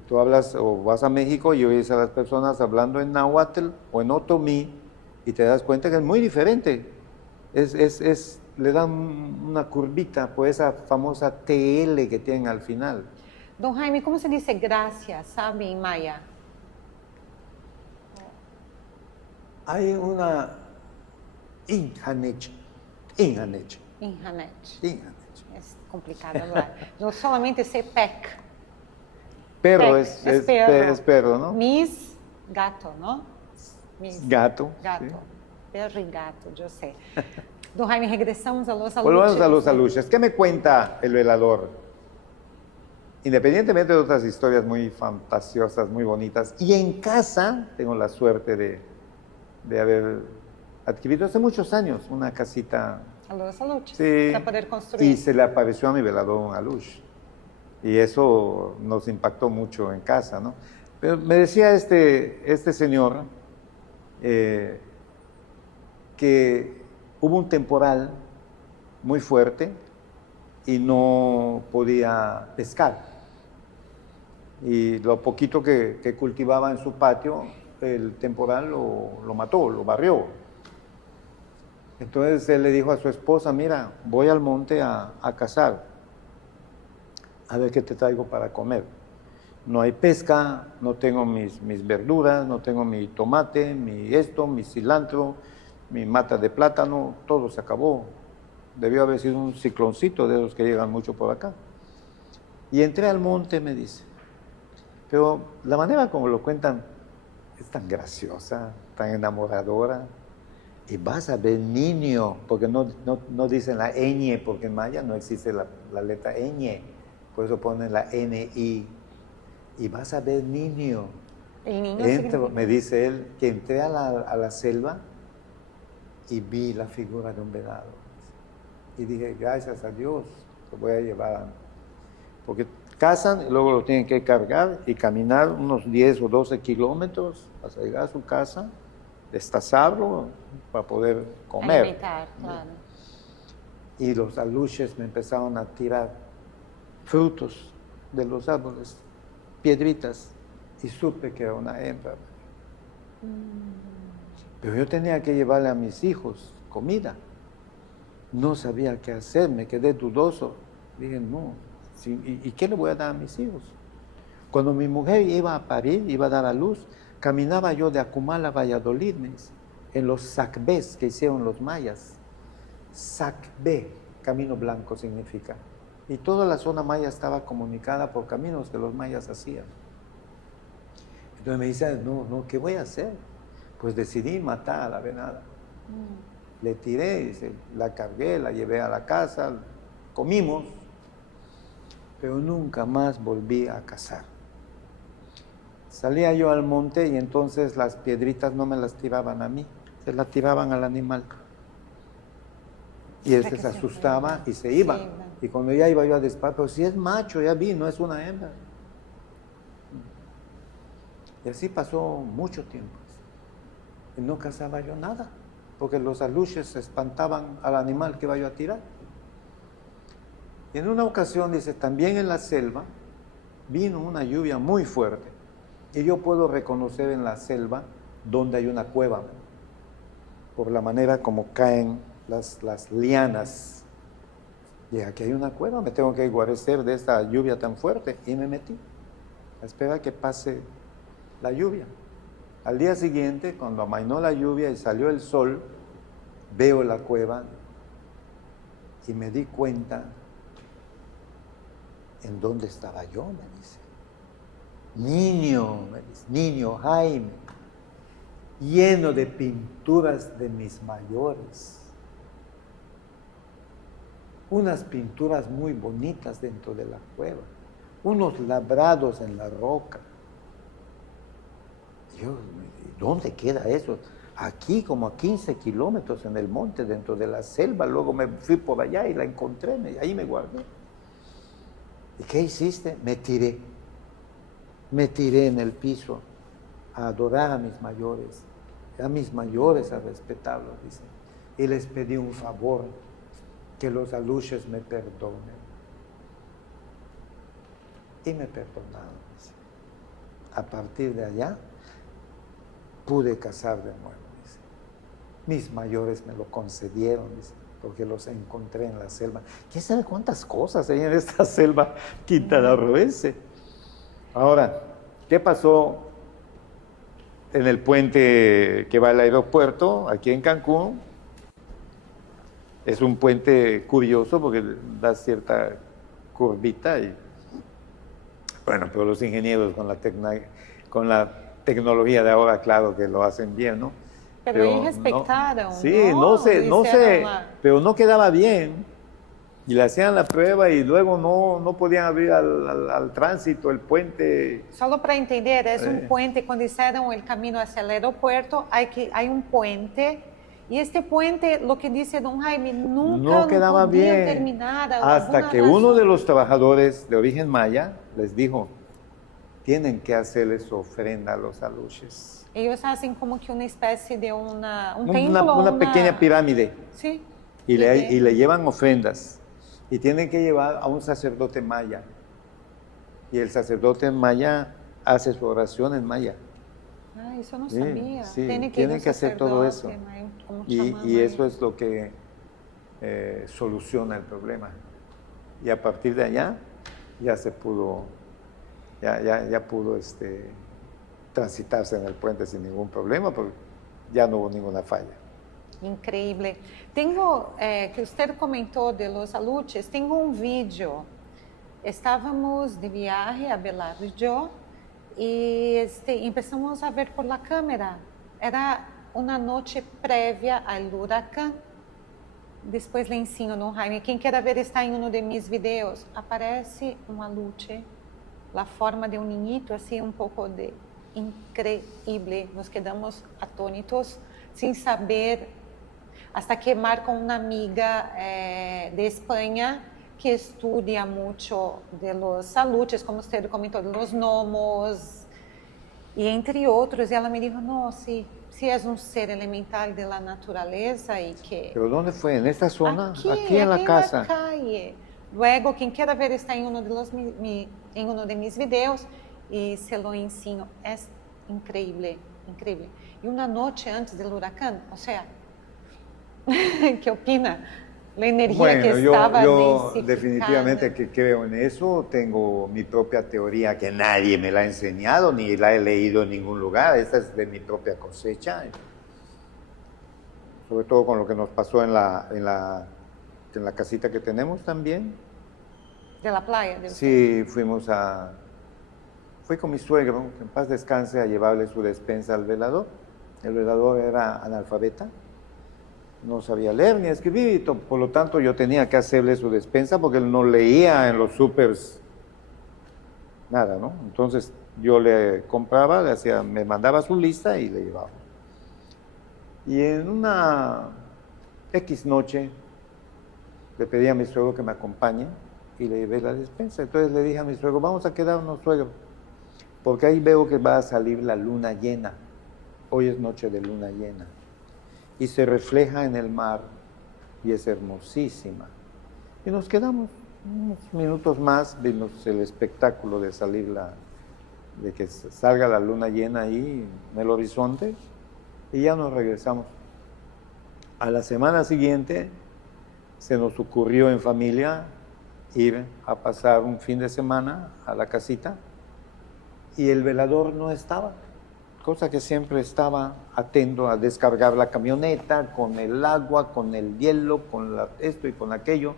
Tú hablas o vas a México y oyes a las personas hablando en náhuatl o en otomí y te das cuenta que es muy diferente. Le dan una curvita por esa famosa TL que tienen al final. Don Jaime, ¿cómo se dice gracias, sabe, en maya? Hay una Inhanech. Inhanet. Inhanech. Es complicado hablar. Yo solamente sé pec. Perro Pec, es perro, ¿no? Mis, gato, ¿no? Mis, Gato. gato. Sí. Perro y gato, yo sé. Don Jaime, regresamos a los aluches. Volvamos a los aluches. ¿Qué me cuenta el velador? Independientemente de otras historias muy fantasiosas, muy bonitas, y en casa tengo la suerte de haber adquirido hace muchos años una casita. A los aluches, Sí, para poder construir. y se le apareció a mi velador un aluche. Y eso nos impactó mucho en casa, ¿no? Pero me decía este señor que hubo un temporal muy fuerte y no podía pescar. Y lo poquito que cultivaba en su patio, el temporal lo mató, lo barrió. Entonces él le dijo a su esposa, mira, voy al monte a cazar, a ver qué te traigo para comer. No hay pesca, no tengo mis verduras, no tengo mi tomate, mi cilantro, mi mata de plátano, todo se acabó. Debió haber sido un cicloncito de esos que llegan mucho por acá. Y entré al monte, me dice. Pero la manera como lo cuentan es tan graciosa, tan enamoradora. Y vas a ver niño, porque no dicen la ñ, porque en maya no existe la letra ñ, por eso ponen la NI. Y vas a ver niño. El niño Entro, me dice él, que entré a la selva y vi la figura de un venado. Y dije, gracias a Dios, lo voy a llevar. Porque cazan y luego lo tienen que cargar y caminar unos 10 o 12 kilómetros hasta llegar a su casa, destazarlo para poder comer. alimentar, claro. Y los aluches me empezaron a tirar frutos de los árboles, piedritas, y supe que era una hembra. Pero yo tenía que llevarle a mis hijos comida. No sabía qué hacer, me quedé dudoso. Dije, no, ¿y qué le voy a dar a mis hijos? Cuando mi mujer iba a parir, iba a dar a luz, caminaba yo de Acumal a Valladolid, me dice, en los sacbés que hicieron los mayas. Sacbé, camino blanco significa. Y toda la zona maya estaba comunicada por caminos que los mayas hacían. Entonces me dice, no, ¿qué voy a hacer? Pues decidí matar a la venada. Le tiré, dice, la cargué, la llevé a la casa, comimos, pero nunca más volví a cazar. Salía yo al monte y entonces las piedritas no me las tiraban a mí, se las tiraban al animal. Y este se asustaba y se iba. Sí, y cuando ya iba yo a disparar, pero si es macho, ya vi, no es una hembra. Y así pasó mucho tiempo. Y no cazaba yo nada, porque los aluches se espantaban al animal que iba yo a tirar. Y en una ocasión, dice, también en la selva vino una lluvia muy fuerte. Y yo puedo reconocer en la selva donde hay una cueva, por la manera como caen las lianas. Y aquí hay una cueva, me tengo que guarecer de esta lluvia tan fuerte. Y me metí a esperar que pase la lluvia. Al día siguiente, cuando amainó la lluvia y salió el sol, veo la cueva y me di cuenta en dónde estaba yo, me dice. Niño, me dice, niño Jaime, lleno de pinturas de mis mayores. Unas pinturas muy bonitas dentro de la cueva, unos labrados en la roca. Yo, ¿dónde queda eso? Aquí, como a 15 kilómetros en el monte, dentro de la selva. Luego me fui por allá y la encontré, ahí me guardé. ¿Y qué hiciste? Me tiré en el piso a adorar a mis mayores, a respetarlos, dice. Y les pedí un favor, que los aluches me perdonen. Y me perdonaron, dice. A partir de allá, pude cazar de nuevo, dice. Mis mayores me lo concedieron, dice, porque los encontré en la selva. ¿Quién sabe cuántas cosas hay en esta selva quintanarroense? Ahora, ¿qué pasó en el puente que va al aeropuerto, aquí en Cancún? Es un puente curioso porque da cierta curvita y, bueno, pero los ingenieros con la tecnología de ahora, claro que lo hacen bien, ¿no? Pero ellos respetaron, ¿no? Sí, no sé, pero no quedaba bien. Y le hacían la prueba y luego no podían abrir al tránsito el puente. Solo para entender, es un puente, cuando hicieron el camino hacia el aeropuerto, hay un puente, y este puente, lo que dice don Jaime, nunca quedaba bien terminar. hasta que uno de los trabajadores de origen maya les dijo, tienen que hacerles ofrenda a los aluches. Ellos hacen como que una especie de un templo. Una pequeña pirámide. Sí. Y le llevan ofrendas. Y tienen que llevar a un sacerdote maya. Y el sacerdote maya hace su oración en maya. Ah, eso no sabía. Sí, tienen que hacer todo eso. Y eso es lo que soluciona el problema. Y a partir de allá ya se pudo, ya pudo transitarse en el puente sin ningún problema, porque ya no hubo ninguna falla. Increíble. Tengo, que usted comentó de los aluches, tengo un vídeo. Estávamos de viaje, Abelardo y yo, y empezamos a ver por la cámara. Era una noche previa al huracán. Después le ensino, ¿no, Jaime? Quien quiera ver está en uno de mis videos. Aparece un aluche, la forma de un niñito, así un poco de increíble. Nos quedamos atónitos sin saber, hasta que marco una amiga de España que estudia mucho de los aluches, como usted comentó, de los gnomos, y entre otros, y ela me dijo, no, sí es un ser elemental de la naturaleza y que... ¿Pero dónde fue? ¿En esta zona? Aquí En la casa. en la calle. Luego, quien quiera ver está en uno de mis videos y se lo ensino. Es increíble, increíble. Y una noche antes del huracán, o sea, ¿qué opina? La energía que estaba yo densificada. definitivamente que creo en eso, tengo mi propia teoría que nadie me la ha enseñado, ni la he leído en ningún lugar, esta es de mi propia cosecha, sobre todo con lo que nos pasó en la casita que tenemos también. De la playa. Sí, fui con mi suegro, que en paz descanse, a llevarle su despensa al velador. El velador era analfabeta. No sabía leer ni escribir, y por lo tanto yo tenía que hacerle su despensa porque él no leía en los supers nada, ¿no? Entonces yo le compraba, me mandaba su lista y le llevaba. Y en una X noche le pedí a mi suegro que me acompañe y le llevé la despensa. Entonces le dije a mi suegro, vamos a quedarnos, suegro, porque ahí veo que va a salir la luna llena. Hoy es noche de luna llena. Y se refleja en el mar y es hermosísima. Y nos quedamos unos minutos más, vimos el espectáculo de de que salga la luna llena ahí en el horizonte y ya nos regresamos. A la semana siguiente se nos ocurrió en familia ir a pasar un fin de semana a la casita y el velador no estaba. Cosa que siempre estaba atento a descargar la camioneta con el agua, con el hielo, con esto y con aquello,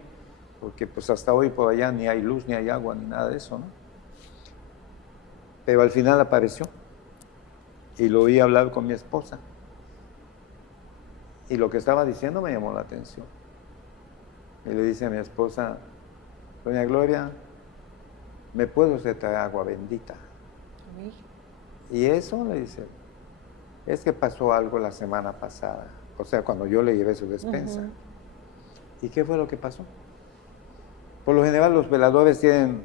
porque pues hasta hoy por allá ni hay luz, ni hay agua, ni nada de eso, ¿no? Pero al final apareció y lo oí hablar con mi esposa. Y lo que estaba diciendo me llamó la atención. Y le dice a mi esposa, doña Gloria, ¿me puedo hacer traer agua bendita? Uy. Y eso, le dice, es que pasó algo la semana pasada, o sea, cuando yo le llevé su despensa. ¿Y qué fue lo que pasó? Por lo general los veladores tienen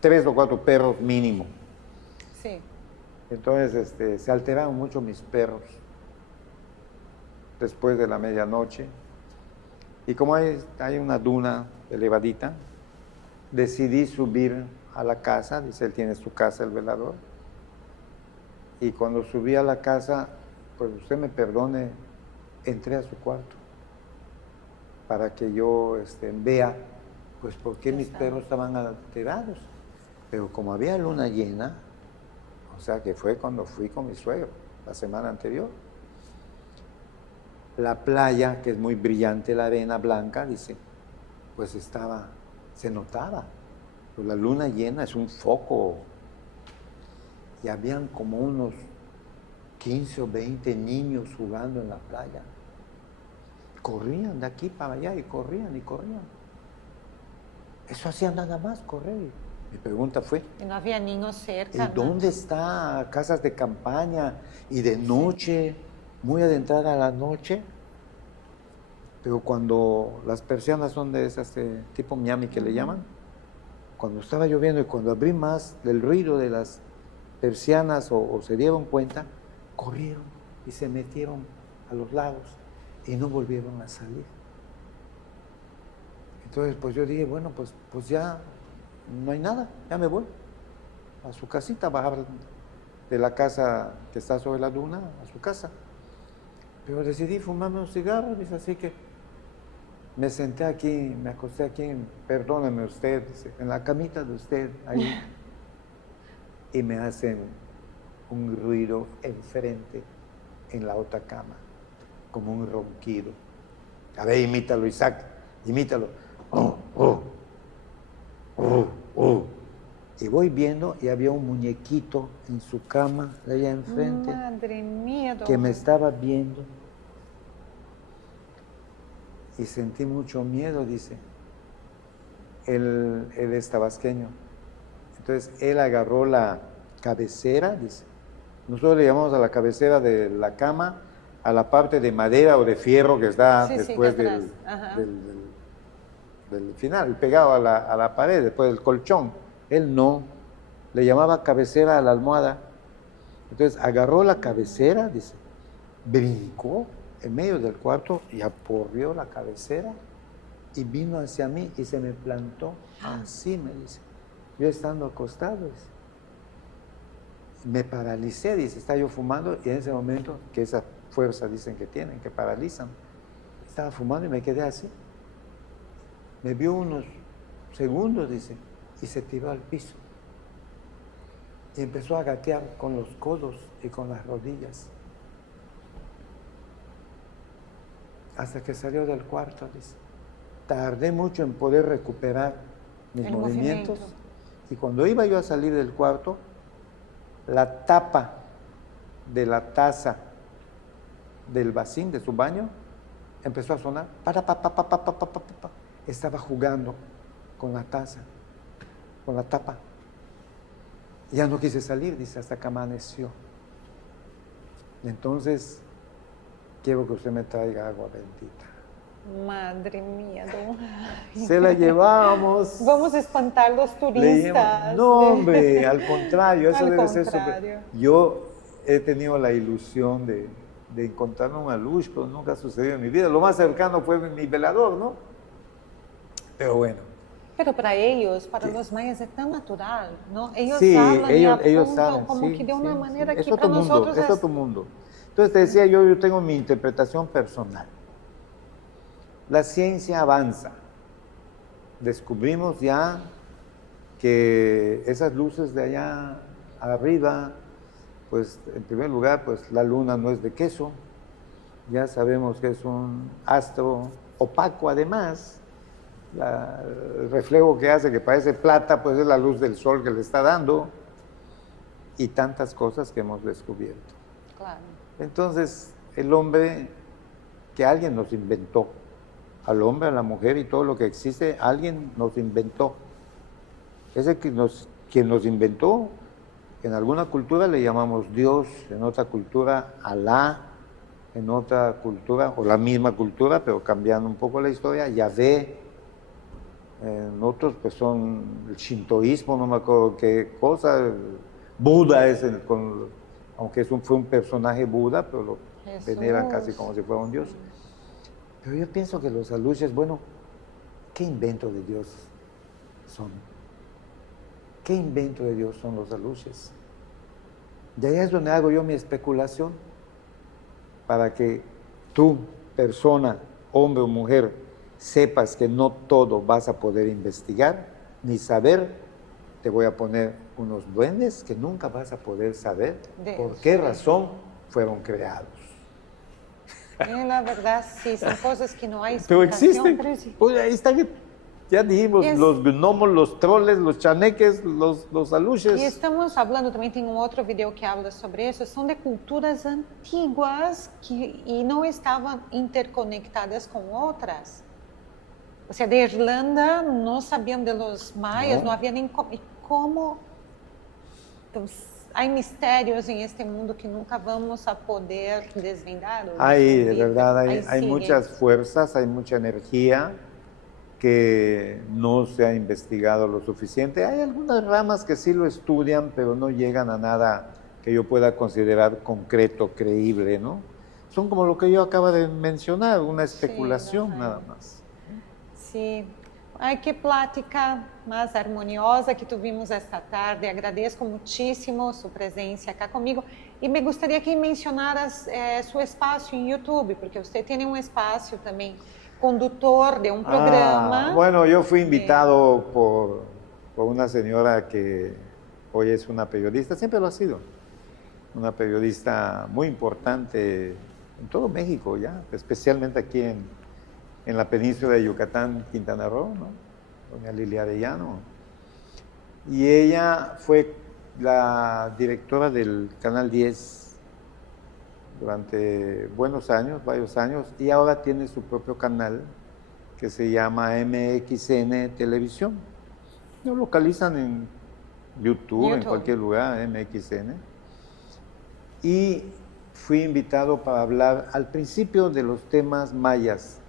3 o 4 perros mínimo. Sí. Entonces se alteraron mucho mis perros después de la medianoche. Y como hay una duna elevadita, decidí subir a la casa, dice, él tiene su casa, el velador. Y cuando subí a la casa, pues usted me perdone, entré a su cuarto para que yo vea, pues, por qué mis perros estaban alterados. Pero como había luna llena, o sea, que fue cuando fui con mi suegro, la semana anterior, la playa, que es muy brillante, la arena blanca, dice, pues se notaba. Pues la luna llena es un foco. Y habían como unos 15 o 20 niños jugando en la playa. Corrían de aquí para allá y corrían y corrían. Eso hacían nada más, correr. Mi pregunta fue, Y no había niños cerca. ¿y dónde está casas de campaña y de noche, muy adentrada a la noche? Pero cuando las persianas son de esas tipo Miami que le llaman, cuando estaba lloviendo y cuando abrí más del ruido de las persianas o se dieron cuenta, corrieron y se metieron a los lagos y no volvieron a salir. Entonces, pues yo dije, bueno, pues ya no hay nada, ya me voy a su casita, bajar de la casa que está sobre la duna a su casa. Pero decidí fumarme un cigarro, dice, así que me senté aquí, me acosté aquí, perdóneme usted, dice, en la camita de usted, ahí. Y me hacen un ruido enfrente en la otra cama. como un ronquido. A ver, imítalo, Isaac, imítalo. Oh, oh, oh, oh. Y voy viendo y había un muñequito en su cama, allá enfrente, Madre mía, que don me Jaime. estaba viendo. Y sentí mucho miedo, dice. Él es tabasqueño. Entonces, él agarró la cabecera, dice. Nosotros le llamamos a la cabecera de la cama a la parte de madera o de fierro que está Sí, después que atrás. Ajá. del final, pegado a la pared, después del colchón. Él no, le llamaba cabecera a la almohada. Entonces agarró la cabecera, dice, brincó en medio del cuarto y aporrió la cabecera y vino hacia mí y se me plantó así, me dice. Yo estando acostado, dice. Me paralicé, dice, estaba yo fumando y en ese momento, que esa fuerza dicen que tienen, que paralizan, estaba fumando y me quedé así. Me vio unos segundos, dice, y se tiró al piso. Y empezó a gatear con los codos y con las rodillas. Hasta que salió del cuarto, dice. Tardé mucho en poder recuperar mis movimientos. Y cuando iba yo a salir del cuarto, la tapa de la taza del vacín de su baño empezó a sonar. Estaba jugando con la taza, con la tapa. Ya no quise salir, dice, hasta que amaneció. Entonces, quiero que usted me traiga agua bendita. Madre mía, don Jaime. Se la llevamos. Vamos a espantar los turistas. No, hombre, al contrario, eso Al debe ser contrario. Yo he tenido la ilusión de encontrarme un alush, pero nunca ha sucedido en mi vida. Lo más cercano fue mi velador, ¿no? Pero bueno. Pero para ellos, para los mayas es tan natural, ¿no? Ellos Sí, hablan ellos apuntan saben. como sí, que de una sí, manera sí. que para nosotros es otro mundo. Entonces te decía yo tengo mi interpretación personal. La ciencia avanza. Descubrimos ya que esas luces de allá arriba, pues en primer lugar, pues la luna no es de queso. Ya sabemos que es un astro opaco además. El reflejo que hace que parece plata, pues es la luz del sol que le está dando. Y tantas cosas que hemos descubierto. Claro. Entonces, el hombre, que alguien nos inventó, al hombre, a la mujer y todo lo que existe, alguien nos inventó. Ese quien nos inventó, en alguna cultura le llamamos Dios, en otra cultura Alá, en otra cultura, o la misma cultura, pero cambiando un poco la historia, Yahvé, en otros pues son el shintoísmo, no me acuerdo qué cosa, Buda es aunque fue un personaje Buda, pero lo veneran casi como si fuera un dios. Pero yo pienso que los aluches, bueno, ¿qué invento de Dios son? ¿Qué invento de Dios son los aluches? De ahí es donde hago yo mi especulación, para que tú, persona, hombre o mujer, sepas que no todo vas a poder investigar ni saber. Te voy a poner unos duendes que nunca vas a poder saber por qué razón fueron creados. La verdad, sí, son cosas que no hay Pero explicación. existen. Pero sí. Pues ahí están, ya dijimos, los gnomos, los troles, los chaneques, los aluches. E estamos hablando, também tem um outro vídeo que habla sobre isso, são de culturas antiguas e não estavam interconectadas com outras. O sea, de Irlanda no sabían de los mayas, no había ni cómo. Entonces, hay misterios en este mundo que nunca vamos a poder desvendar. Hay, de verdad, hay muchas fuerzas, hay mucha energía que no se ha investigado lo suficiente. Hay algunas ramas que sí lo estudian, pero no llegan a nada que yo pueda considerar concreto, creíble, ¿no? Son como lo que yo acabo de mencionar, una especulación nada más. Sí. Ai, que plática mais harmoniosa que tuvimos esta tarde. Agradeço muitíssimo sua presença aqui comigo. E me gostaria que mencionaras seu espaço em YouTube, porque você tem um espaço também, condutor de um programa. Bueno, yo fui invitado por una señora que hoy es una periodista, siempre lo ha sido, una periodista muy importante en todo México ya, especialmente aquí en la península de Yucatán, Quintana Roo, ¿no? Doña Lilia Arellano. Y ella fue la directora del Canal 10 durante buenos años, varios años, y ahora tiene su propio canal que se llama MXN Televisión. Lo localizan en YouTube, en cualquier lugar, MXN. Y fui invitado para hablar al principio de los temas mayas,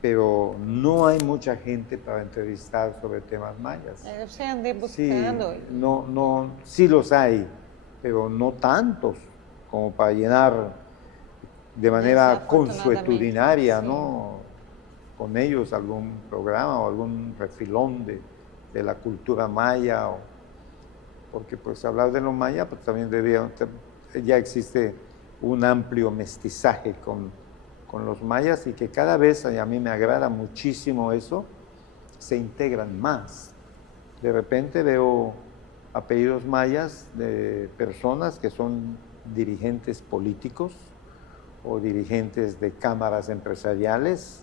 pero no hay mucha gente para entrevistar sobre temas mayas. Eu sei, andei buscando. Sí los hay, pero no tantos como para llenar de manera consuetudinaria, sí, ¿no? Con ellos algún programa o algún refilón de la cultura maya, porque pues hablar de lo maya, pues también ya existe un amplio mestizaje con los mayas y que cada vez, y a mí me agrada muchísimo eso, se integran más. De repente veo apellidos mayas de personas que son dirigentes políticos o dirigentes de cámaras empresariales.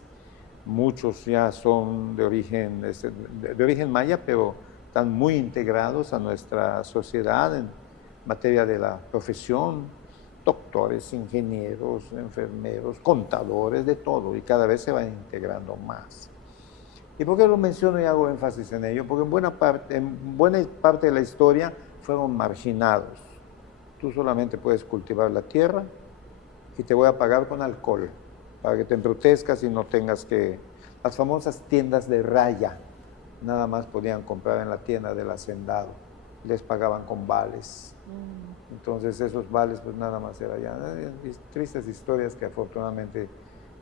Muchos ya son de origen maya, pero están muy integrados a nuestra sociedad en materia de la profesión, doctores, ingenieros, enfermeros, contadores, de todo, y cada vez se van integrando más. ¿Y por qué lo menciono y hago énfasis en ello? Porque en buena parte de la historia fueron marginados. Tú solamente puedes cultivar la tierra y te voy a pagar con alcohol para que te embrutezcas y no tengas que... Las famosas tiendas de raya, nada más podían comprar en la tienda del hacendado, les pagaban con vales. Entonces esos vales pues nada más era ya tristes historias que afortunadamente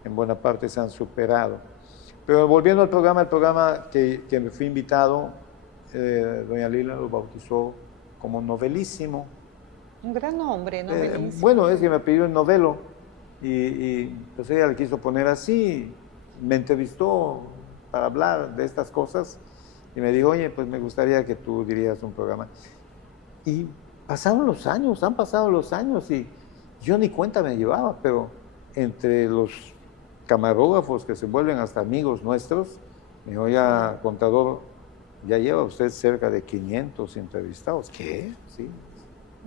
en buena parte se han superado. Pero volviendo al programa, el programa que me fui invitado, doña Lila lo bautizó como Novelísimo. Un gran nombre, Novelísimo. Bueno, es que me pidió el novelo y pues ella le quiso poner así, me entrevistó para hablar de estas cosas y me dijo, oye, pues me gustaría que tú dirías un programa. Y han pasado los años y yo ni cuenta me llevaba, pero entre los camarógrafos que se vuelven hasta amigos nuestros, me dijo, oiga, contador, ya lleva usted cerca de 500 entrevistados. ¿Qué? Sí.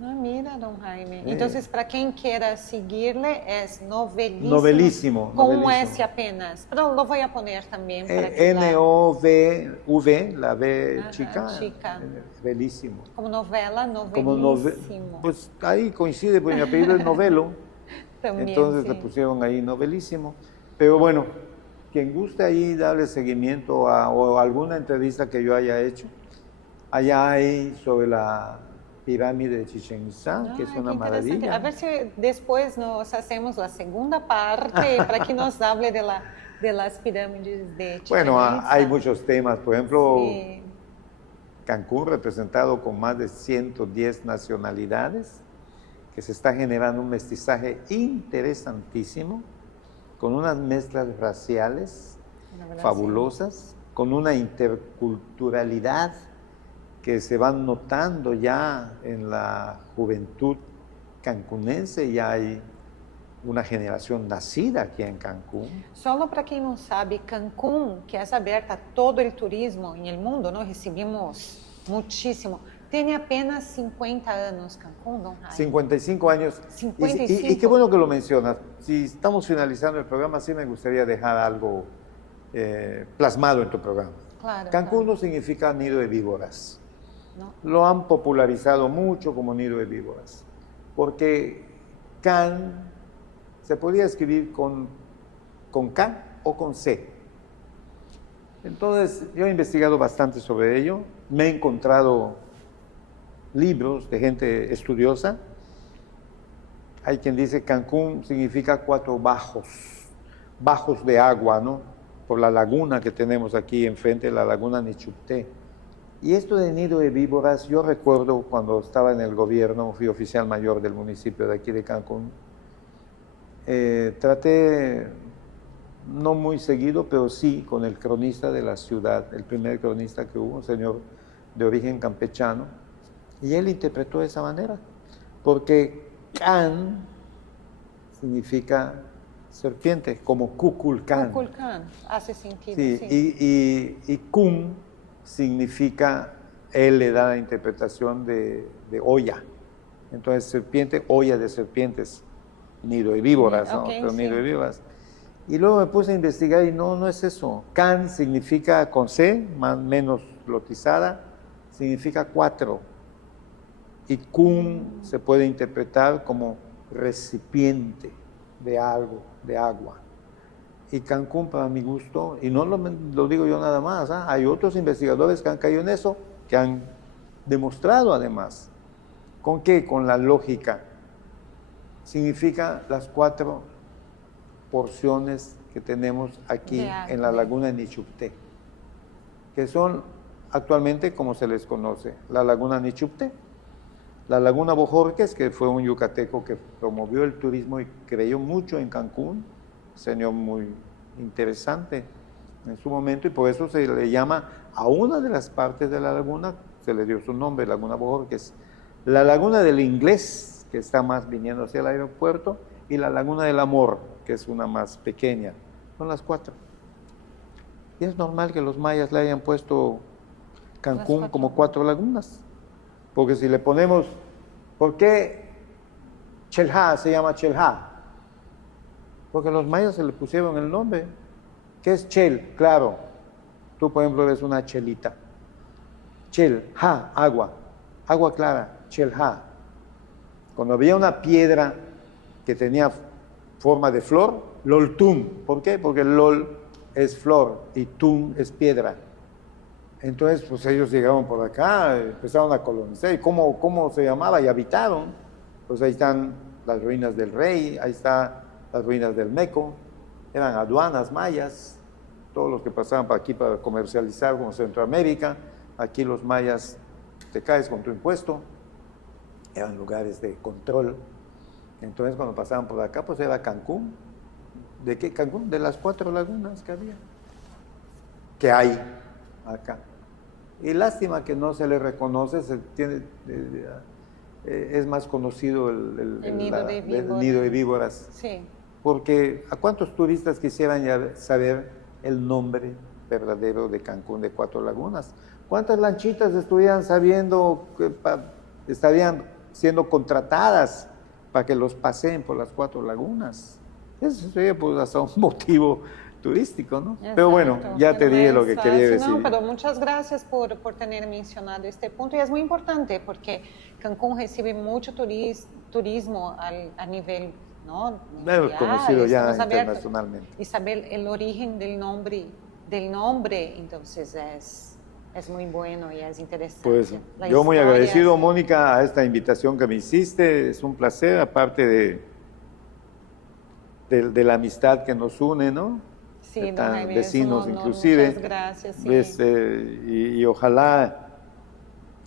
Ah, mira, don Jaime. Entonces, para quien quiera seguirle, es Novelísimo. Novelísimo. Con un S apenas. Pero lo voy a poner también para que N-O-V, la V chica. Chica. Novelísimo. Como novela, Novelísimo. Pues ahí coincide, porque mi apellido es Novelo. También, entonces sí. le pusieron ahí Novelísimo. Pero bueno, quien guste ahí darle seguimiento o alguna entrevista que yo haya hecho, allá hay sobre la pirámide de Chichén Itzá, que es una maravilla. A ver si después nos hacemos la segunda parte para que nos hable de las pirámides de Chichén Itzá. Bueno, hay muchos temas. Por ejemplo, sí. Cancún, representado con más de 110 nacionalidades, que se está generando un mestizaje interesantísimo, con unas mezclas raciales fabulosas, con una interculturalidad que se van notando ya en la juventud cancunense. Ya hay una generación nacida aquí en Cancún. Solo para quem não sabe, Cancún, que é aberta a todo o turismo no mundo, nós recebemos muitíssimo. Tem apenas 50 anos Cancún, don Jaime. 55 años. 55. Y qué bueno que lo mencionas. Si estamos finalizando el programa, sí me gustaría dejar algo plasmado en tu programa. Claro, Cancún claro. no significa nido de víboras. No. Lo han popularizado mucho como nido de víboras, porque Can se podía escribir con K o con C. Entonces, yo he investigado bastante sobre ello, me he encontrado libros de gente estudiosa. Hay quien dice Cancún significa 4 bajos de agua, ¿no? Por la laguna que tenemos aquí enfrente, la laguna Nichupté. Y esto de nido de víboras, yo recuerdo cuando estaba en el gobierno, fui oficial mayor del municipio de aquí de Cancún, traté, no muy seguido, pero sí con el cronista de la ciudad, el primer cronista que hubo, un señor de origen campechano, y él interpretó de esa manera, porque Can significa serpiente, como Kukulkan. Kukulkan, hace sentido, Sí, sí. y Kun significa, él le da la interpretación de olla. Entonces, serpiente, olla de serpientes, nido de víboras, ¿no? Ok, Pero nido de sí. víboras. Y luego me puse a investigar y no es eso. Kan significa con C, más menos lotizada, significa 4. Y Kun se puede interpretar como recipiente de algo, de agua. Y Cancún, para mi gusto, y no lo digo yo nada más, ¿eh? Hay otros investigadores que han caído en eso, que han demostrado además. ¿Con qué? Con la lógica. Significa las 4 porciones que tenemos aquí en la laguna de Nichupté, que son actualmente como se les conoce, la laguna Nichupté, la laguna Bojorques, que fue un yucateco que promovió el turismo y creyó mucho en Cancún, señor muy interesante en su momento, y por eso se le llama a una de las partes de la laguna, se le dio su nombre, Laguna Bojorques, la laguna del Inglés, que está más viniendo hacia el aeropuerto, y la laguna del Amor, que es una más pequeña. Son las 4. Y es normal que los mayas le hayan puesto Cancún como 4 lagunas, porque si le ponemos, ¿por qué Chelha se llama Chelha? Porque los mayas se le pusieron el nombre. ¿Qué es chel? Claro, tú por ejemplo eres una chelita. Chelha, agua, agua clara, Chelha. Cuando había una piedra que tenía forma de flor, loltum. ¿Por qué? Porque lol es flor y tum es piedra. Entonces, pues ellos llegaron por acá, empezaron a colonizar. ¿Y cómo se llamaba? Y habitaron. Pues ahí están las ruinas del Rey, ahí están las ruinas del Meco. Eran aduanas mayas, todos los que pasaban por aquí para comercializar como Centroamérica. Aquí los mayas, te caes con tu impuesto. Eran lugares de control. Entonces, cuando pasaban por acá, pues era Cancún. ¿De qué Cancún? De las 4 lagunas que había, que hay acá. Y lástima que no se le reconoce, es más conocido el nido de víboras. Sí. Porque ¿a cuántos turistas quisieran saber el nombre verdadero de Cancún de 4 lagunas? ¿Cuántas lanchitas estarían siendo contratadas para que los paseen por las 4 lagunas? Eso sería pues hasta un motivo turístico, ¿no? Exacto. Pero bueno, ya te dije lo que quería decir. No, pero muchas gracias por tener mencionado este punto y es muy importante porque Cancún recibe mucho turismo a nivel, ¿no? Mundial, conocido ya internacionalmente. Y saber el origen del nombre, entonces es muy bueno y es interesante. Pues yo muy agradecido, Mónica, a esta invitación que me hiciste. Es un placer, aparte de la amistad que nos une, ¿no? Sí, tan vecinos inclusive. Muchas gracias. Sí. Y ojalá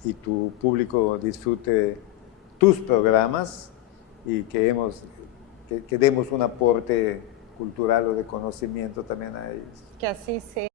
y tu público disfrute tus programas y que demos un aporte cultural o de conocimiento también a ellos. Que así sea.